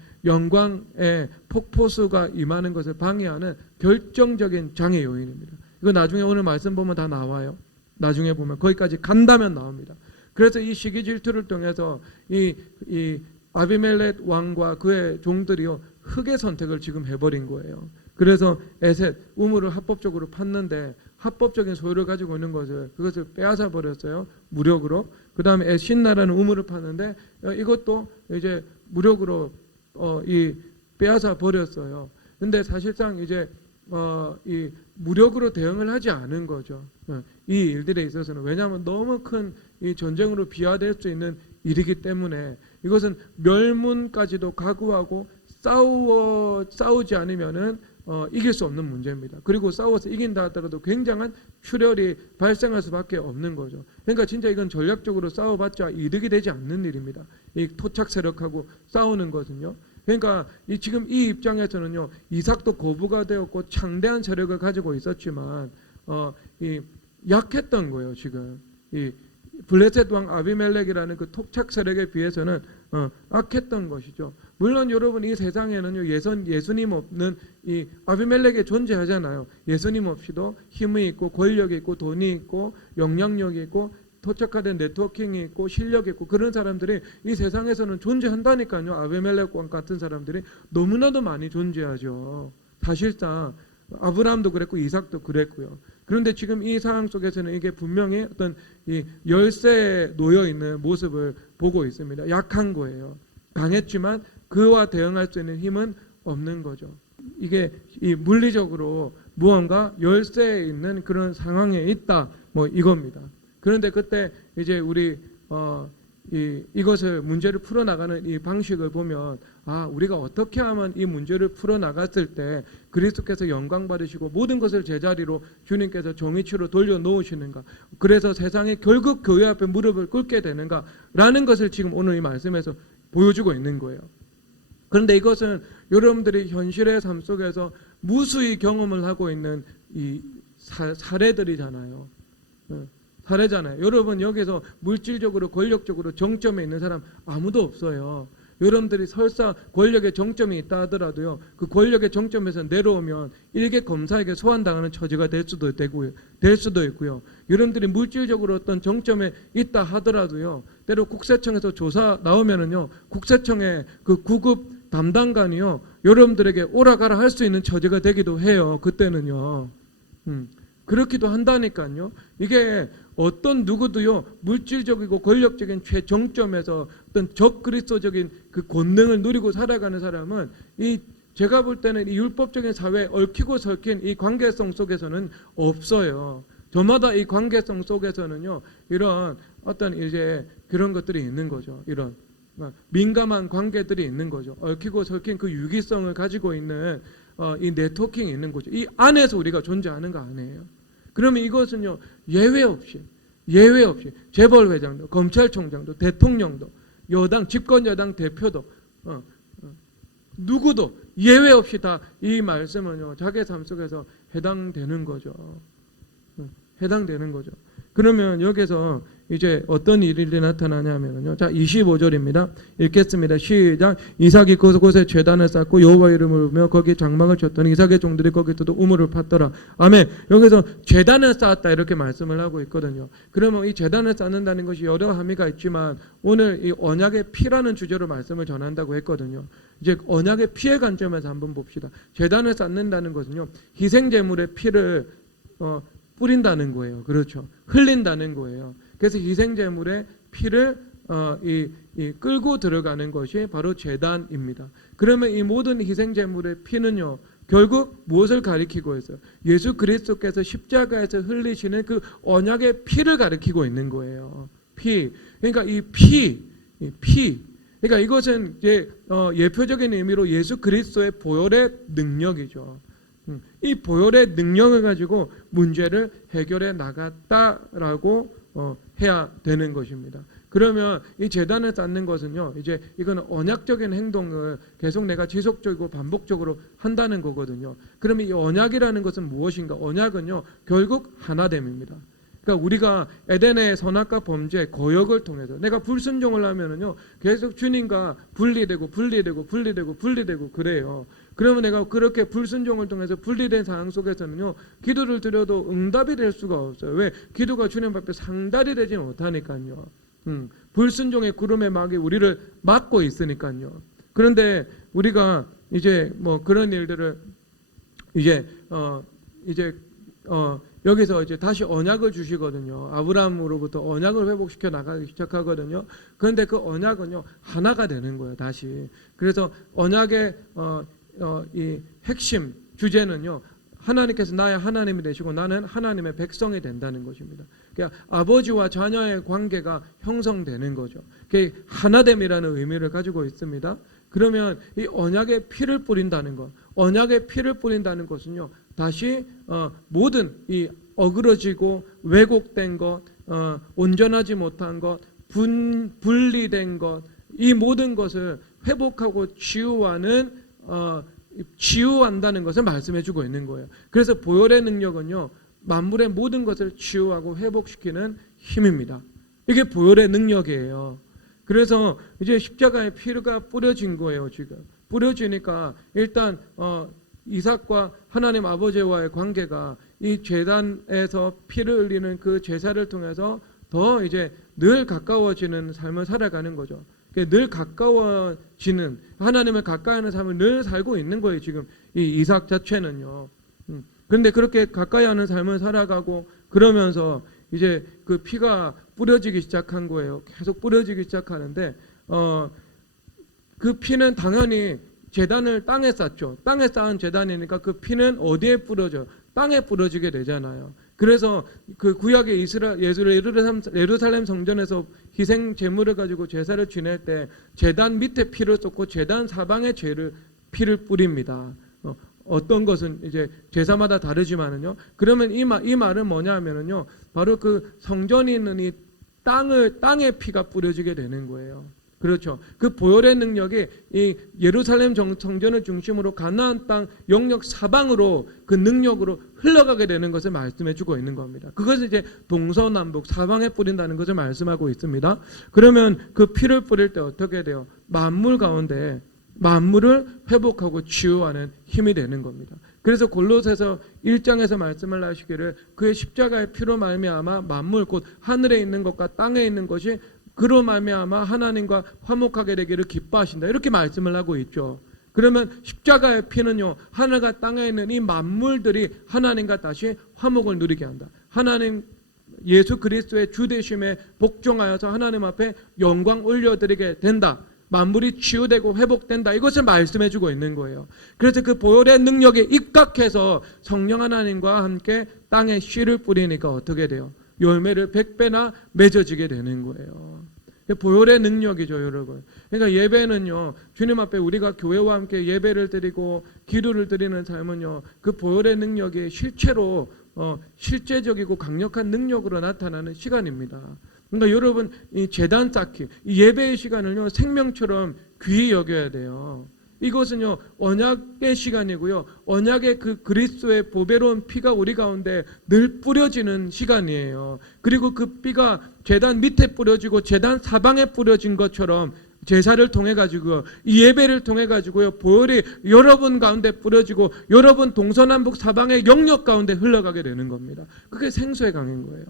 폭포수가 임하는 것을 방해하는 결정적인 장애 요인입니다. 이거 나중에 오늘 말씀 보면 다 나와요. 나중에 보면 거기까지 간다면 나옵니다. 그래서 이 시기 질투를 통해서 이 아비멜렉 왕과 그의 종들이요, 흑의 선택을 지금 해버린 거예요. 그래서 에셋, 우물을 합법적으로 팠는데 합법적인 소유를 가지고 있는 그것을 빼앗아 버렸어요. 무력으로. 그 다음에 에신나라는 우물을 팠는데 이것도 이제 무력으로 빼앗아 버렸어요. 근데 사실상 이제 이 무력으로 대응을 하지 않은 거죠. 이 일들에 있어서는. 왜냐하면 너무 큰 이 전쟁으로 비화될 수 있는 일이기 때문에 이것은 멸문까지도 각오하고 싸우지 않으면은 이길 수 없는 문제입니다. 그리고 싸워서 이긴다 하더라도 굉장한 출혈이 발생할 수밖에 없는 거죠. 그러니까 진짜 이건 전략적으로 싸워봤자 이득이 되지 않는 일입니다. 이 토착 세력하고 싸우는 것은요. 그러니까 지금 이 입장에서는요, 이삭도 거부가 되었고 창대한 세력을 가지고 있었지만 이 약했던 거예요. 지금 이 블레셋 왕 아비멜렉이라는 그 토착 세력에 비해서는 악했던 것이죠. 물론 여러분 이 세상에는요, 예수님 없는 이 아비멜렉이 존재하잖아요. 예수님 없이도 힘이 있고 권력이 있고 돈이 있고 영향력이 있고 토착화된 네트워킹이 있고 실력이 있고 그런 사람들이 이 세상에서는 존재한다니까요. 아비멜렉 왕 같은 사람들이 너무나도 많이 존재하죠. 사실상 아브라함도 그랬고 이삭도 그랬고요. 그런데 지금 이 상황 속에서는 이게 분명히 어떤 이 열쇠에 놓여 있는 모습을 보고 있습니다. 약한 거예요. 강했지만 그와 대응할 수 있는 힘은 없는 거죠. 이게 이 물리적으로 무언가 열쇠에 있는 그런 상황에 있다, 뭐 이겁니다. 그런데 그때 이제 우리 이것을 문제를 풀어나가는 이 방식을 보면, 우리가 어떻게 하면 이 문제를 풀어나갔을 때 그리스도께서 영광 받으시고 모든 것을 제자리로 주님께서 정의치로 돌려놓으시는가, 그래서 세상에 결국 교회 앞에 무릎을 꿇게 되는가 라는 것을 지금 오늘 이 말씀에서 보여주고 있는 거예요. 그런데 이것은 여러분들이 현실의 삶 속에서 무수히 경험을 하고 있는 이 사례들이잖아요. 사례잖아요. 여러분 여기서 물질적으로 권력적으로 정점에 있는 사람 아무도 없어요. 여러분들이 설사 권력의 정점이 있다 하더라도요, 그 권력의 정점에서 내려오면 일개 검사에게 소환당하는 처지가 될 수도 있고요. 여러분들이 물질적으로 어떤 정점에 있다 하더라도요, 때로 국세청에서 조사 나오면은요, 국세청의 그 구급 담당관이요, 여러분들에게 오라가라 할 수 있는 처지가 되기도 해요. 그때는요. 그렇기도 한다니까요. 이게 어떤 누구도요 물질적이고 권력적인 최정점에서 어떤 적그리스도적인 그 권능을 누리고 살아가는 사람은 이 제가 볼 때는 이 율법적인 사회에 얽히고 설킨 이 관계성 속에서는 없어요. 저마다 이 관계성 속에서는요 이런 어떤 이제 그런 것들이 있는 거죠. 이런 민감한 관계들이 있는 거죠. 얽히고 설킨 그 유기성을 가지고 있는 이 네트워킹이 있는 거죠. 이 안에서 우리가 존재하는 거 아니에요. 그러면 이것은요 예외 없이 재벌회장도, 검찰총장도, 대통령도, 여당 집권 여당 대표도 누구도 예외 없이 다 이 말씀은요 자기 삶 속에서 해당되는 거죠. 해당되는 거죠. 그러면 여기서 이제 어떤 일이 나타나냐면요. 자, 25절입니다. 읽겠습니다. 시작. 이삭이 그곳에 제단을 쌓고 여호와 이름을 부르며 거기 장막을 쳤더니 이삭의 종들이 거기서도 우물을 팠더라. 아멘. 여기서 제단을 쌓았다 이렇게 말씀을 하고 있거든요. 그러면 이 제단을 쌓는다는 것이 여러 함의가 있지만 오늘 이 언약의 피라는 주제로 말씀을 전한다고 했거든요. 이제 언약의 피의 관점에서 한번 봅시다. 제단을 쌓는다는 것은요. 희생 제물의 피를 뿌린다는 거예요. 그렇죠. 흘린다는 거예요. 그래서 희생 제물의 피를 끌고 들어가는 것이 바로 제단입니다. 그러면 이 모든 희생 제물의 피는요. 결국 무엇을 가리키고 있어요? 예수 그리스도께서 십자가에서 흘리시는 그 언약의 피를 가리키고 있는 거예요. 피. 그러니까 이 피. 그러니까 이것은 이제 예표적인 의미로 예수 그리스도의 보혈의 능력이죠. 이 보혈의 능력을 가지고 문제를 해결해 나갔다라고 해야 되는 것입니다. 그러면 이 제단을 쌓는 것은요, 이제 이건 언약적인 행동을 계속 내가 지속적이고 반복적으로 한다는 거거든요. 그러면 이 언약이라는 것은 무엇인가? 언약은요, 결국 하나됨입니다. 그러니까 우리가 에덴의 선악과 범죄, 거역을 통해서 내가 불순종을 하면은요, 계속 주님과 분리되고 그래요. 그러면 내가 그렇게 불순종을 통해서 분리된 상황 속에서는요, 기도를 드려도 응답이 될 수가 없어요. 왜? 기도가 주님 앞에 상달이 되지 못하니까요. 불순종의 구름의 막이 우리를 막고 있으니까요. 그런데 우리가 이제 뭐 그런 일들을 여기서 이제 다시 언약을 주시거든요. 아브라함으로부터 언약을 회복시켜 나가기 시작하거든요. 그런데 그 언약은요, 하나가 되는 거예요, 다시. 그래서 언약의 이 핵심 주제는요, 하나님께서 나의 하나님이 되시고 나는 하나님의 백성이 된다는 것입니다. 그러니까 아버지와 자녀의 관계가 형성되는 거죠. 그게 하나됨이라는 의미를 가지고 있습니다. 그러면 이 언약의 피를 뿌린다는 것, 언약의 피를 뿌린다는 것은요, 다시 모든 이 어그러지고 왜곡된 것, 온전하지 못한 것, 분리된 것, 이 모든 것을 회복하고 치유한다는 것을 말씀해주고 있는 거예요. 그래서 보혈의 능력은요, 만물의 모든 것을 치유하고 회복시키는 힘입니다. 이게 보혈의 능력이에요. 그래서 이제 십자가의 피가 뿌려진 거예요. 지금 뿌려지니까 일단 이삭과 하나님 아버지와의 관계가 이 제단에서 피를 흘리는 그 제사를 통해서 더 이제 늘 가까워지는 삶을 살아가는 거죠. 늘 가까워지는, 하나님을 가까이 하는 삶을 늘 살고 있는 거예요. 지금 이 이삭 자체는요. 그런데 그렇게 가까이 하는 삶을 살아가고 그러면서 이제 그 피가 뿌려지기 시작한 거예요. 계속 뿌려지기 시작하는데 그 피는 당연히 제단을 땅에 쌓죠. 땅에 쌓은 제단이니까 그 피는 어디에 뿌려져요? 땅에 뿌려지게 되잖아요. 그래서 그 구약의 예루살렘 성전에서 희생 제물을 가지고 제사를 지낼 때 제단 밑에 피를 쏟고 제단 사방에 피를 뿌립니다. 어떤 것은 이제 제사마다 다르지만은요. 그러면 이 말은 뭐냐면은요. 바로 그 성전이 있는 이 땅에 피가 뿌려지게 되는 거예요. 그렇죠. 그 보혈의 능력이 이 예루살렘 성전을 중심으로 가나안 땅 영역 사방으로 그 능력으로 흘러가게 되는 것을 말씀해주고 있는 겁니다. 그것을 이제 동서남북 사방에 뿌린다는 것을 말씀하고 있습니다. 그러면 그 피를 뿌릴 때 어떻게 돼요? 만물 가운데 만물을 회복하고 치유하는 힘이 되는 겁니다. 그래서 골로새서 1장에서 말씀을 하시기를 그의 십자가의 피로 말미암아 만물 곧 하늘에 있는 것과 땅에 있는 것이 그로 말미암아 하나님과 화목하게 되기를 기뻐하신다. 이렇게 말씀을 하고 있죠. 그러면 십자가의 피는요, 하늘과 땅에 있는 이 만물들이 하나님과 다시 화목을 누리게 한다. 하나님 예수 그리스도의 주 되심에 복종하여서 하나님 앞에 영광 올려드리게 된다. 만물이 치유되고 회복된다. 이것을 말씀해 주고 있는 거예요. 그래서 그 보혈의 능력에 입각해서 성령 하나님과 함께 땅에 씨를 뿌리니까 어떻게 돼요? 열매를 100배나 맺어지게 되는 거예요. 보혈의 능력이죠, 여러분. 그러니까 예배는요, 주님 앞에 우리가 교회와 함께 예배를 드리고 기도를 드리는 삶은요, 그 보혈의 능력이 실제로 실제적이고 강력한 능력으로 나타나는 시간입니다. 그러니까 여러분, 이 제단 쌓기, 이 예배의 시간을요, 생명처럼 귀히 여겨야 돼요. 이것은요, 언약의 시간이고요, 언약의 그 그리스도의 보배로운 피가 우리 가운데 늘 뿌려지는 시간이에요. 그리고 그 피가 제단 밑에 뿌려지고 제단 사방에 뿌려진 것처럼 제사를 통해 가지고 이 예배를 통해 가지고요, 보혈이 여러분 가운데 뿌려지고 여러분 동서남북 사방의 영역 가운데 흘러가게 되는 겁니다. 그게 생수의 강인 거예요.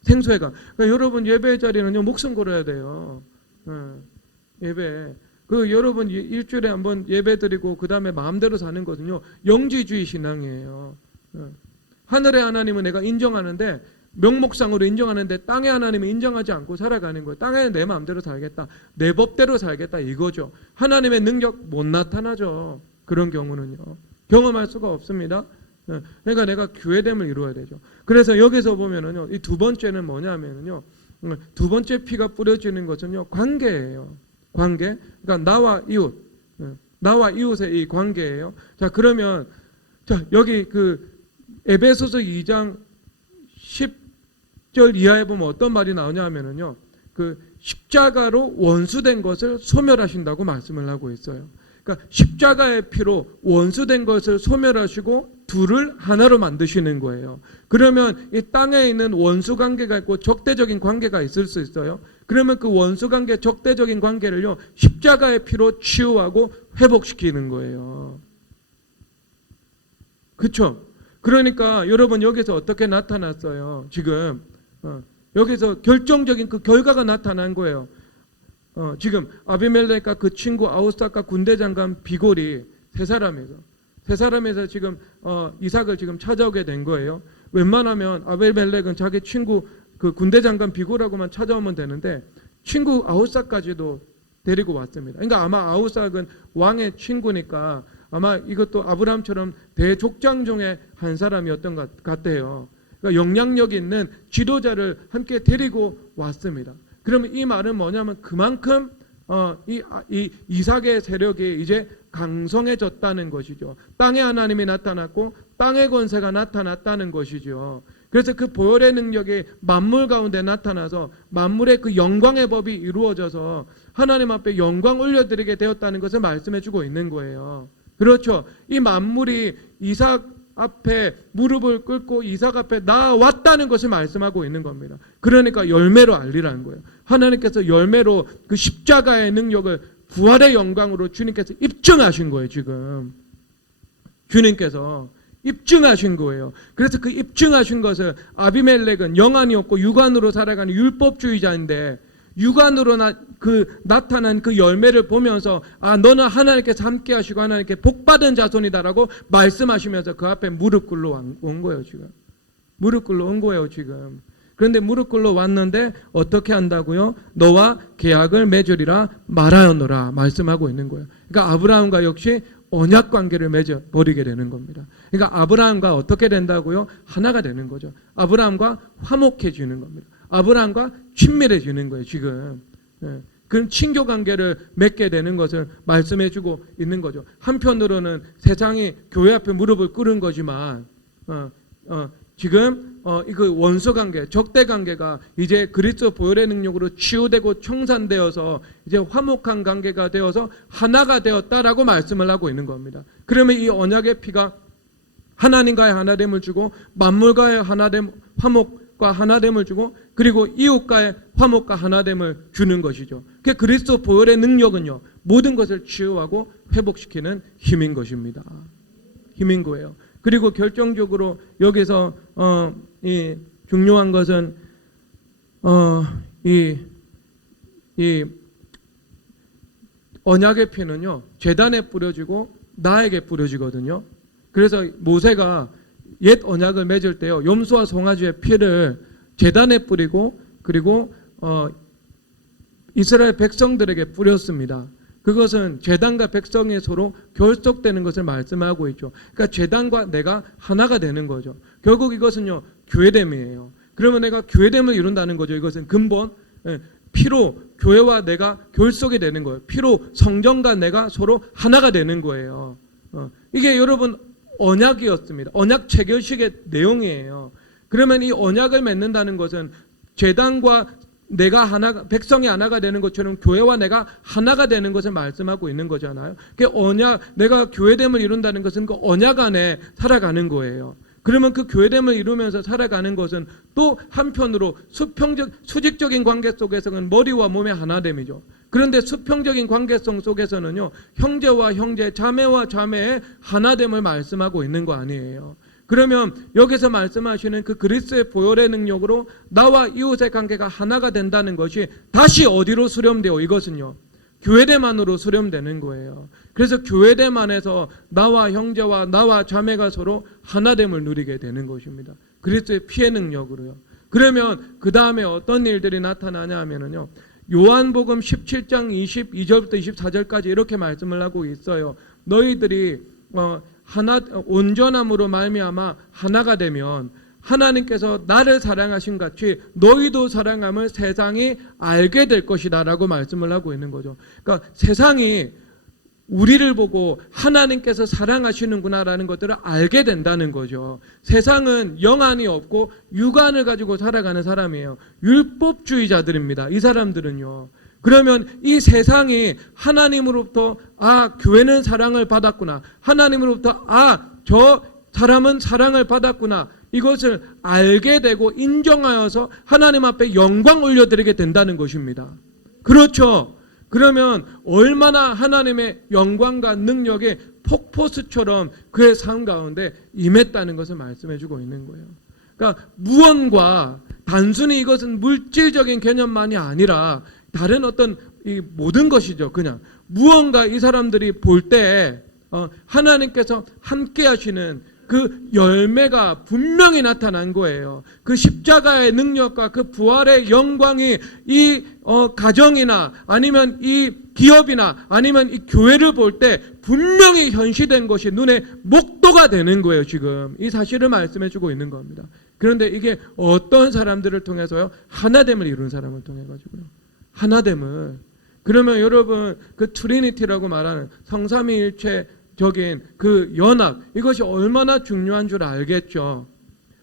생수의 강. 그러니까 여러분 예배 자리는요, 목숨 걸어야 돼요. 예배. 그 여러분 일주일에 한번 예배 드리고 그 다음에 마음대로 사는 것은요, 영지주의 신앙이에요. 하늘의 하나님은 내가 인정하는데, 명목상으로 인정하는데 땅의 하나님은 인정하지 않고 살아가는 거예요. 땅에 내 마음대로 살겠다, 내 법대로 살겠다, 이거죠. 하나님의 능력 못 나타나죠. 그런 경우는요, 경험할 수가 없습니다. 그러니까 내가 교회됨을 이루어야 되죠. 그래서 여기서 보면은요, 이 두 번째는 뭐냐면은요, 두 번째 피가 뿌려지는 것은요, 관계예요. 관계. 그러니까 나와 이웃, 나와 이웃의 이 관계예요. 자, 그러면 자, 여기 그 에베소서 2장 10절 이하에 보면 어떤 말이 나오냐 하면은요, 그 십자가로 원수된 것을 소멸하신다고 말씀을 하고 있어요. 그러니까 십자가의 피로 원수된 것을 소멸하시고 둘을 하나로 만드시는 거예요. 그러면 이 땅에 있는 원수 관계가 있고 적대적인 관계가 있을 수 있어요. 그러면 그 원수 관계, 적대적인 관계를요, 십자가의 피로 치유하고 회복시키는 거예요. 그렇죠? 그러니까 여러분 여기서 어떻게 나타났어요? 지금 여기서 결정적인 그 결과가 나타난 거예요. 지금 아비멜렉과 그 친구 아우삭과 군대 장관 비골이 세 사람에서 지금 이삭을 지금 찾아오게 된 거예요. 웬만하면 아비멜렉은 자기 친구 그 군대 장관 비골하고만 찾아오면 되는데 친구 아우삭까지도 데리고 왔습니다. 그러니까 아마 아우삭은 왕의 친구니까 아마 이것도 아브라함처럼 대족장 중에 한 사람이었던 것 같아요. 그러니까 영향력 있는 지도자를 함께 데리고 왔습니다. 그러면 이 말은 뭐냐면 그만큼 이 이삭의 세력이 이제 강성해졌다는 것이죠. 땅의 하나님이 나타났고 땅의 권세가 나타났다는 것이죠. 그래서 그 보혈의 능력이 만물 가운데 나타나서 만물의 그 영광의 법이 이루어져서 하나님 앞에 영광 올려드리게 되었다는 것을 말씀해 주고 있는 거예요. 그렇죠. 이 만물이 이삭 앞에 무릎을 꿇고 이삭 앞에 나왔다는 것을 말씀하고 있는 겁니다. 그러니까 열매로 알리라는 거예요. 하나님께서 열매로 그 십자가의 능력을 부활의 영광으로 주님께서 입증하신 거예요. 지금 주님께서 입증하신 거예요. 그래서 그 입증하신 것을 아비멜렉은 영안이었고 육안으로 살아가는 율법주의자인데 육안으로 나타난 그 열매를 보면서 너는 하나님께서 함께 하시고 하나님께 복받은 자손이다라고 말씀하시면서 그 앞에 무릎 꿇러 온 거예요. 지금 무릎 꿇러 온 거예요. 지금. 그런데 무릎 꿇러 왔는데 어떻게 한다고요? 너와 계약을 맺으리라 말하였노라 말씀하고 있는 거예요. 그러니까 아브라함과 역시 언약 관계를 맺어 버리게 되는 겁니다. 그러니까 아브라함과 어떻게 된다고요? 하나가 되는 거죠. 아브라함과 화목해지는 겁니다. 아브라함과 친밀해지는 거예요. 지금. 그런 친교 관계를 맺게 되는 것을 말씀해 주고 있는 거죠. 한편으로는 세상이 교회 앞에 무릎을 꿇은 거지만 지금 그 원수 관계, 적대 관계가 이제 그리스도 보혈의 능력으로 치유되고 청산되어서 이제 화목한 관계가 되어서 하나가 되었다라고 말씀을 하고 있는 겁니다. 그러면 이 언약의 피가 하나님과의 하나됨을 주고 만물과의 하나됨, 화목과 하나됨을 주고 그리고 이웃과의 화목과 하나됨을 주는 것이죠. 그 그리스도 보혈의 능력은요, 모든 것을 치유하고 회복시키는 힘인 것입니다. 힘인 거예요. 그리고 결정적으로 여기서 이 중요한 것은 이 언약의 피는요, 제단에 뿌려지고 나에게 뿌려지거든요. 그래서 모세가 옛 언약을 맺을 때요, 염소와 송아지의 피를 제단에 뿌리고 그리고 이스라엘 백성들에게 뿌렸습니다. 그것은 제단과 백성이 서로 결속되는 것을 말씀하고 있죠. 그러니까 제단과 내가 하나가 되는 거죠. 결국 이것은요, 교회됨이에요. 그러면 내가 교회됨을 이룬다는 거죠. 이것은 근본, 피로 교회와 내가 결속이 되는 거예요. 피로 성전과 내가 서로 하나가 되는 거예요. 이게 여러분 언약이었습니다. 언약 체결식의 내용이에요. 그러면 이 언약을 맺는다는 것은 제단과 내가 하나, 백성이 하나가 되는 것처럼 교회와 내가 하나가 되는 것을 말씀하고 있는 거잖아요. 그 언약, 내가 교회됨을 이룬다는 것은 그 언약 안에 살아가는 거예요. 그러면 그 교회됨을 이루면서 살아가는 것은 또 한편으로 수직적인 관계 속에서는 머리와 몸의 하나됨이죠. 그런데 수평적인 관계성 속에서는요, 형제와 형제, 자매와 자매의 하나됨을 말씀하고 있는 거 아니에요. 그러면 여기서 말씀하시는 그 그리스도의 보혈의 능력으로 나와 이웃의 관계가 하나가 된다는 것이 다시 어디로 수렴돼요? 이것은요, 교회됨 안으로 수렴되는 거예요. 그래서 교회됨 안에서 나와 형제와 나와 자매가 서로 하나됨을 누리게 되는 것입니다. 그리스도의 피의 능력으로요. 그러면 그 다음에 어떤 일들이 나타나냐 하면은요, 요한복음 17장 22절부터 24절까지 이렇게 말씀을 하고 있어요. 너희들이 하나 온전함으로 말미암아 하나가 되면 하나님께서 나를 사랑하신 같이 너희도 사랑함을 세상이 알게 될 것이다라고 말씀을 하고 있는 거죠. 그러니까 세상이 우리를 보고 하나님께서 사랑하시는구나라는 것들을 알게 된다는 거죠. 세상은 영안이 없고 육안을 가지고 살아가는 사람이에요. 율법주의자들입니다. 이 사람들은요. 그러면 이 세상이 하나님으로부터 교회는 사랑을 받았구나, 하나님으로부터 저 사람은 사랑을 받았구나, 이것을 알게 되고 인정하여서 하나님 앞에 영광 올려드리게 된다는 것입니다. 그렇죠. 그러면 얼마나 하나님의 영광과 능력이 폭포수처럼 그의 삶 가운데 임했다는 것을 말씀해주고 있는 거예요. 그러니까 무언과 단순히 이것은 물질적인 개념만이 아니라 다른 어떤 이 모든 것이죠. 그냥 무언가 이 사람들이 볼 때 하나님께서 함께 하시는 그 열매가 분명히 나타난 거예요. 그 십자가의 능력과 그 부활의 영광이 이 가정이나 아니면 이 기업이나 아니면 이 교회를 볼 때 분명히 현시된 것이 눈에 목도가 되는 거예요. 지금 이 사실을 말씀해 주고 있는 겁니다. 그런데 이게 어떤 사람들을 통해서요? 하나됨을 이룬 사람을 통해 가지고요. 하나됨을. 그러면 여러분 그 트리니티라고 말하는 성삼위일체적인 그 연합, 이것이 얼마나 중요한 줄 알겠죠.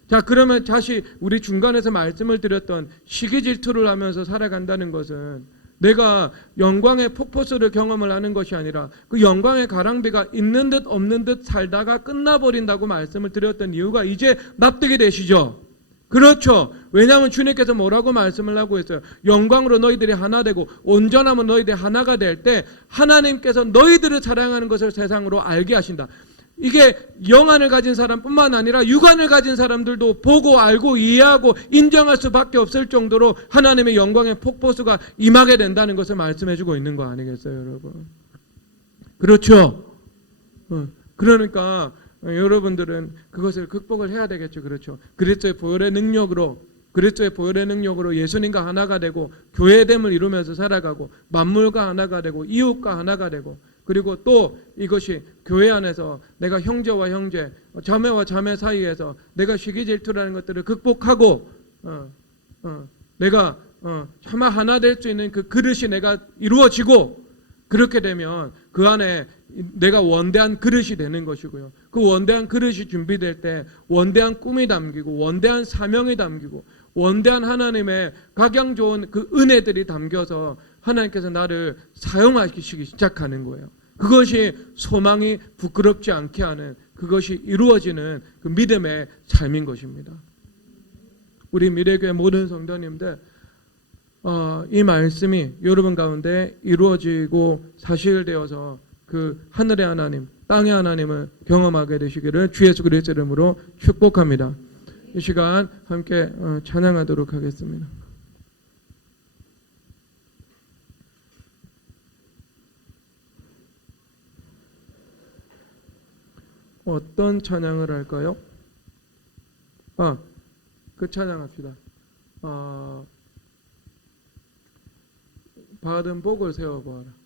자, 그러면 다시 우리 중간에서 말씀을 드렸던 시기 질투를 하면서 살아간다는 것은 내가 영광의 폭포수를 경험을 하는 것이 아니라 그 영광의 가랑비가 있는 듯 없는 듯 살다가 끝나버린다고 말씀을 드렸던 이유가 이제 납득이 되시죠? 그렇죠. 왜냐하면 주님께서 뭐라고 말씀을 하고 있어요? 영광으로 너희들이 하나 되고 온전함은 너희들이 하나가 될 때 하나님께서 너희들을 사랑하는 것을 세상으로 알게 하신다. 이게 영안을 가진 사람뿐만 아니라 육안을 가진 사람들도 보고 알고 이해하고 인정할 수밖에 없을 정도로 하나님의 영광의 폭포수가 임하게 된다는 것을 말씀해주고 있는 거 아니겠어요, 여러분? 그렇죠. 그러니까 여러분들은 그것을 극복을 해야 되겠죠. 그렇죠. 그리스도의 보혈의 능력으로 예수님과 하나가 되고 교회됨을 이루면서 살아가고 만물과 하나가 되고 이웃과 하나가 되고, 그리고 또 이것이 교회 안에서 내가 형제와 형제, 자매와 자매 사이에서 내가 시기질투라는 것들을 극복하고 내가 차마 하나 될 수 있는 그 그릇이 내가 이루어지고, 그렇게 되면 그 안에 내가 원대한 그릇이 되는 것이고요. 그 원대한 그릇이 준비될 때 원대한 꿈이 담기고 원대한 사명이 담기고 원대한 하나님의 각양 좋은 그 은혜들이 담겨서 하나님께서 나를 사용하시기 시작하는 거예요. 그것이 소망이 부끄럽지 않게 하는, 그것이 이루어지는 그 믿음의 삶인 것입니다. 우리 미래교회 모든 성도님들, 이 말씀이 여러분 가운데 이루어지고 사실되어서 그 하늘의 하나님, 땅의 하나님을 경험하게 되시기를 주 예수 그리스도의 이름으로 축복합니다. 이 시간 함께 찬양하도록 하겠습니다. 어떤 찬양을 할까요? 그 찬양합시다. 어, 받은 복을 세워보아라.